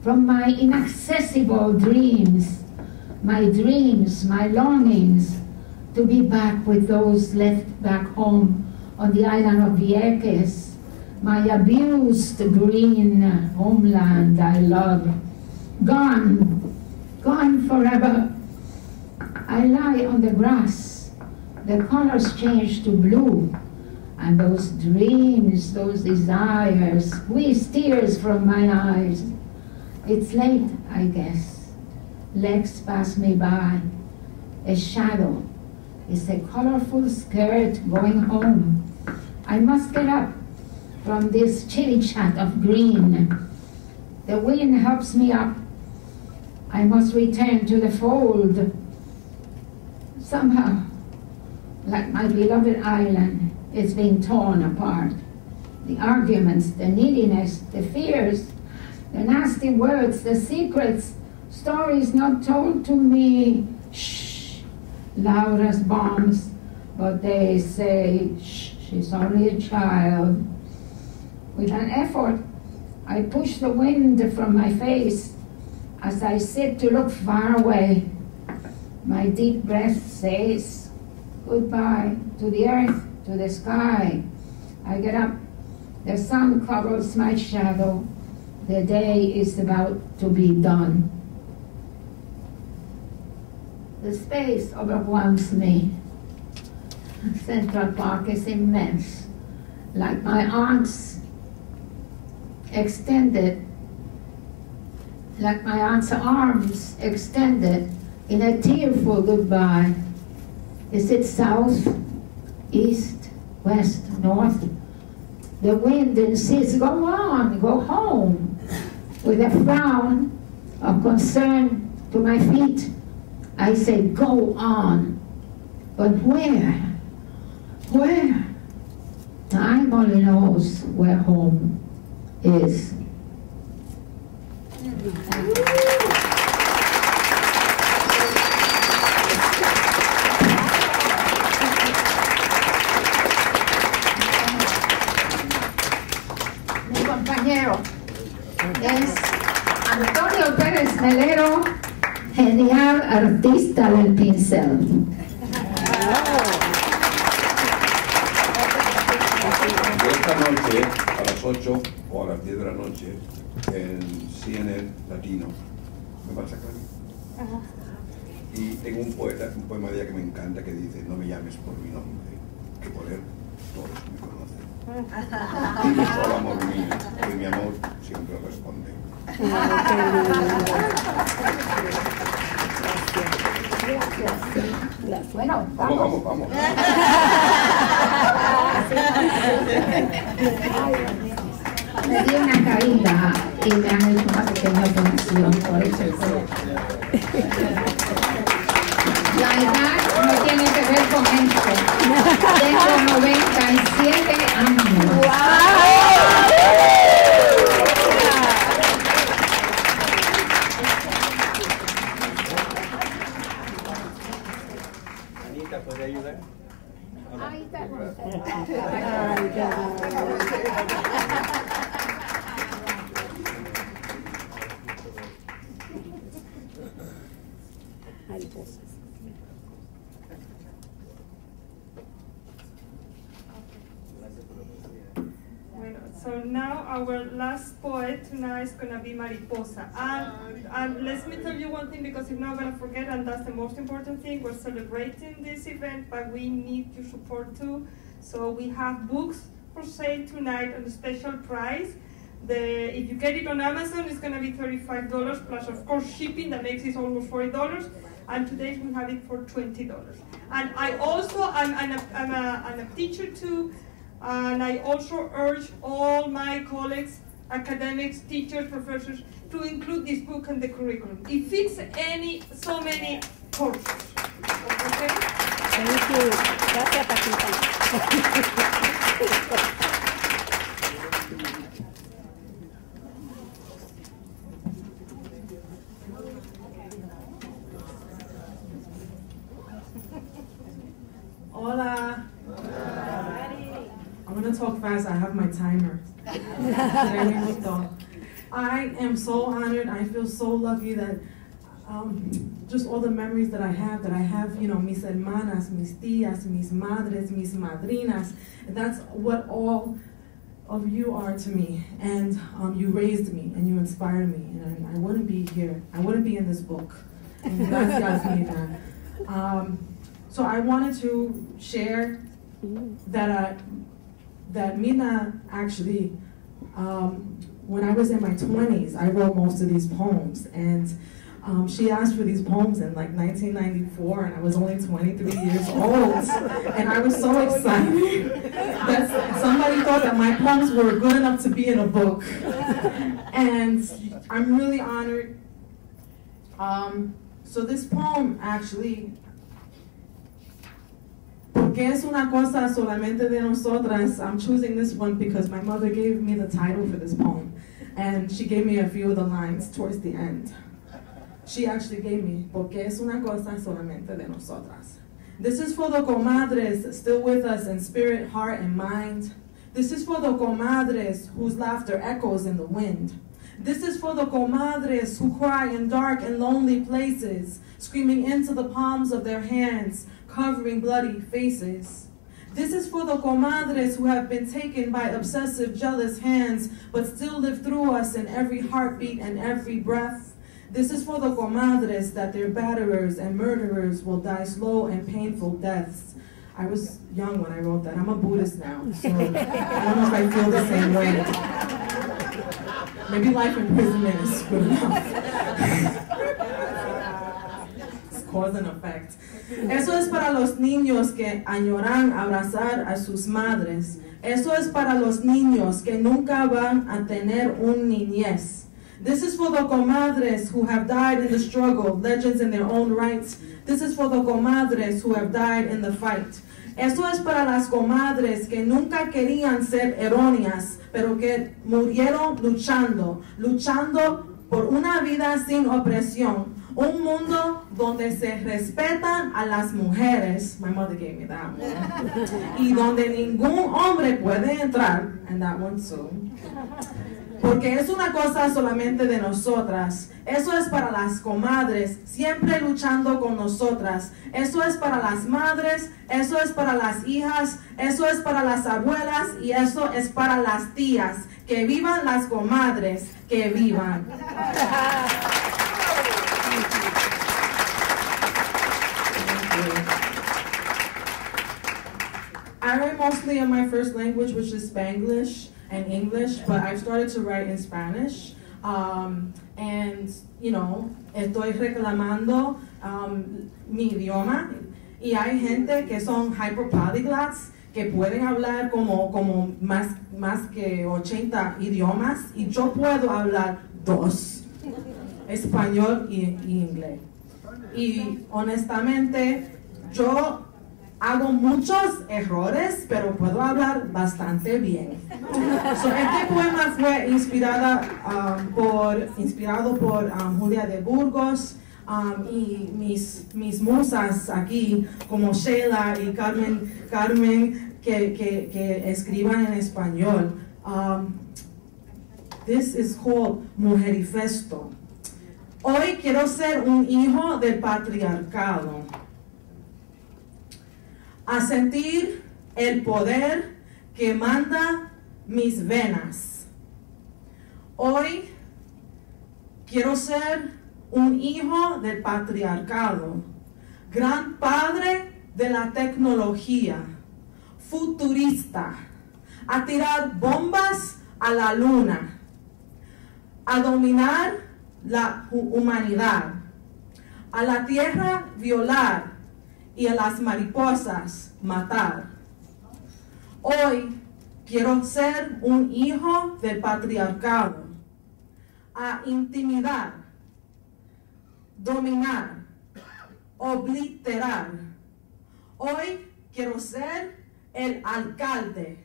from my inaccessible dreams, my longings, to be back with those left back home on the island of Vieques, my abused green homeland I love. Gone forever. I lie on the grass, the colors change to blue, and those dreams, those desires, squeeze tears from my eyes. It's late, I guess. Legs pass me by. A shadow. It's a colorful skirt going home. I must get up from this chitty chat of green. The wind helps me up. I must return to the fold. Somehow, like my beloved island, it's being torn apart. The arguments, the neediness, the fears, the nasty words, the secrets, stories not told to me, shh, loud as bombs, but they say, shh, she's only a child. With an effort, I push the wind from my face as I sit to look far away. My deep breath says goodbye to the earth, to the sky. I get up. The sun covers my shadow. The day is about to be done. The space overwhelms me. Central Park is immense, like my arms extended, like my aunt's arms extended in a tearful goodbye. Is it south, east, west, north? The wind insists, go on, go home. With a frown of concern to my feet, I say, go on. But where? Where? Time only knows where home is. Mi compañero es Antonio Pérez Melero, genial artista del pincel. Esta noche, a las 8 o a las 10 de la noche, en CNN Latino, me van a sacar. Y tengo un poema de ella que me encanta que dice, no me llames por mi nombre, que por él todos me conocen. Y solo amor mío, que mi amor siempre responde. Bueno, vamos, vamos. Me di una caída y me han hecho una pequeña donación por eso. La edad no tiene que ver con esto. Tengo 97 años. Anita, ¿puede ayudar? Ay, So now our last poet tonight is going to be Mariposa. And let me tell you one thing, because if not I'm going to forget, and that's the most important thing. We're celebrating this event, but we need your support too. So we have books for sale tonight on a special price. If you get it on Amazon, it's going to be $35 plus, of course, shipping. That makes it almost $40. And today we have it for $20. And I also, I'm a teacher too. And I also urge all my colleagues, academics, teachers, professors, to include this book in the curriculum. It fits so many courses. Okay? Thank you. Gracias, Paquita. Hola. I'm going to talk fast. I have my timer. I am so honored. I feel so lucky that just all the memories that I have, you know, mis hermanas, mis tías, mis madres, mis madrinas. That's what all of you are to me. And you raised me and you inspired me. And I wouldn't be here. I wouldn't be in this book. And gracias, Myrna. So I wanted to share that Myrna actually, when I was in my 20s, I wrote most of these poems, and she asked for these poems in like 1994, and I was only 23 years old, and I was so excited that somebody thought that my poems were good enough to be in a book, and I'm really honored. So this poem actually Porque es una cosa solamente de nosotras. I'm choosing this one because my mother gave me the title for this poem. And she gave me a few of the lines towards the end. She actually gave me, porque es una cosa solamente de nosotras. This is for the comadres still with us in spirit, heart, and mind. This is for the comadres whose laughter echoes in the wind. This is for the comadres who cry in dark and lonely places, screaming into the palms of their hands, covering bloody faces. This is for the comadres who have been taken by obsessive, jealous hands, but still live through us in every heartbeat and every breath. This is for the comadres that their batterers and murderers will die slow and painful deaths. I was young when I wrote that. I'm a Buddhist now, so I don't know if I feel the same way. Maybe life imprisonment is good enough. It's cause and effect. Eso es para los niños que añoran abrazar a sus madres. Eso es para los niños que nunca van a tener un niñez. This is for the comadres who have died in the struggle, legends in their own rights. This is for the comadres who have died in the fight. Eso es para las comadres que nunca querían ser erróneas, pero que murieron luchando por una vida sin opresión, un mundo donde se respetan a las mujeres. My mother gave me that one. Y donde ningún hombre puede entrar, and that one too. Porque es una cosa solamente de nosotras. Eso es para las comadres, siempre luchando con nosotras. Eso es para las madres, eso es para las hijas, eso es para las abuelas y eso es para las tías. Que vivan las comadres, que vivan. I write mostly in my first language, which is Spanglish and English, but I've started to write in Spanish. And, you know, estoy reclamando mi idioma. Y hay gente que son hyperpolyglots, que pueden hablar como más que 80 idiomas. Y yo puedo hablar 2, español y inglés. Y honestamente, yo hago muchos errores, pero puedo hablar bastante bien. So, este poema fue inspirado por Julia de Burgos y mis musas aquí, como Sheila y Carmen que escriban en español. This is called Mujerifesto. Hoy quiero ser un hijo del patriarcado. A sentir el poder que manda mis venas. Hoy quiero ser un hijo del patriarcado, gran padre de la tecnología, futurista, a tirar bombas a la luna, a dominar la humanidad, a la tierra violar y a las mariposas matar. Hoy quiero ser un hijo del patriarcado, a intimidar, dominar, obliterar. Hoy quiero ser el alcalde,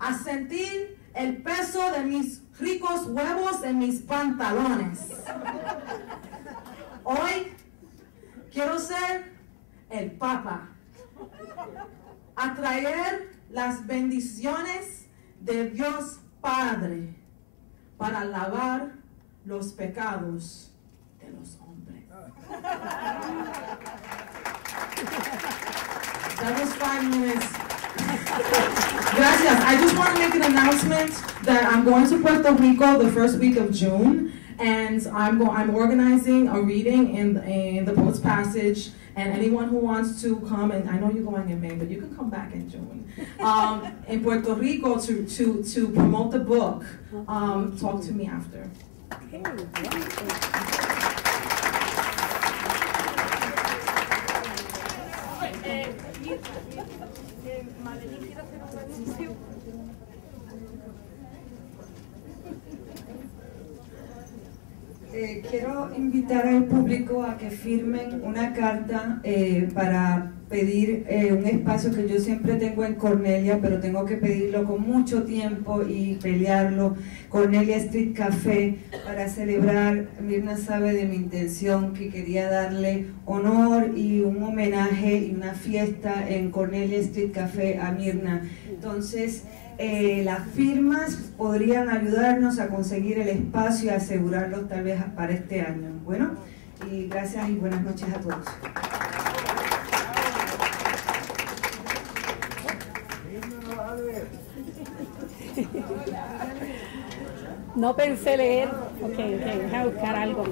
a sentir el peso de mis ricos huevos en mis pantalones. Hoy quiero ser el Papa, a traer las bendiciones de Dios Padre para lavar los pecados de los hombres. That was 5 minutes. Gracias. I just want to make an announcement that I'm going to Puerto Rico the first week of June, and I'm organizing a reading in the Poet's Passage. And anyone who wants to come, and I know you're going in May, but you can come back in June, in Puerto Rico to promote the book. Talk to me after. Quiero invitar al público a que firmen una carta para pedir un espacio que yo siempre tengo en Cornelia, pero tengo que pedirlo con mucho tiempo y pelearlo, Cornelia Street Café, para celebrar. Myrna sabe de mi intención, que quería darle honor y un homenaje y una fiesta en Cornelia Street Café a Myrna. Entonces, las firmas podrían ayudarnos a conseguir el espacio y asegurarlo tal vez para este año. Bueno, y gracias y buenas noches a todos. No pensé leer. Ok, deja buscar algo.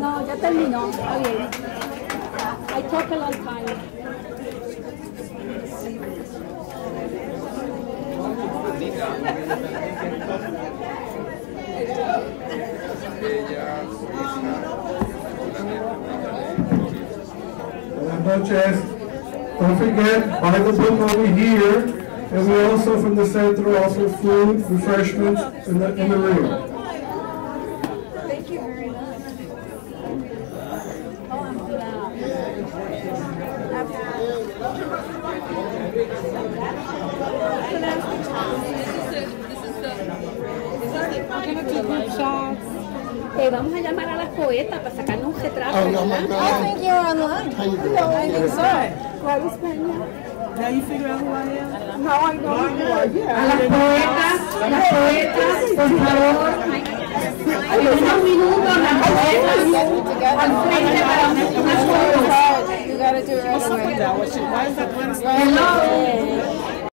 No, ya terminó. Está bien. I talk a long time. Buenas noches. Don't forget, buy the book over here, and we also from the center offer food, refreshments in the room. Thank you very much. Vamos a llamar a las poetas para sacarnos un retrato. I think you're online. How you doing? I think so. Now you figure out who I am? No, I know who you are. Yeah. A las poetas, por favor. Unos minutos, las poetas, al frente para unas fotos. You gotta do it right away. Why is that?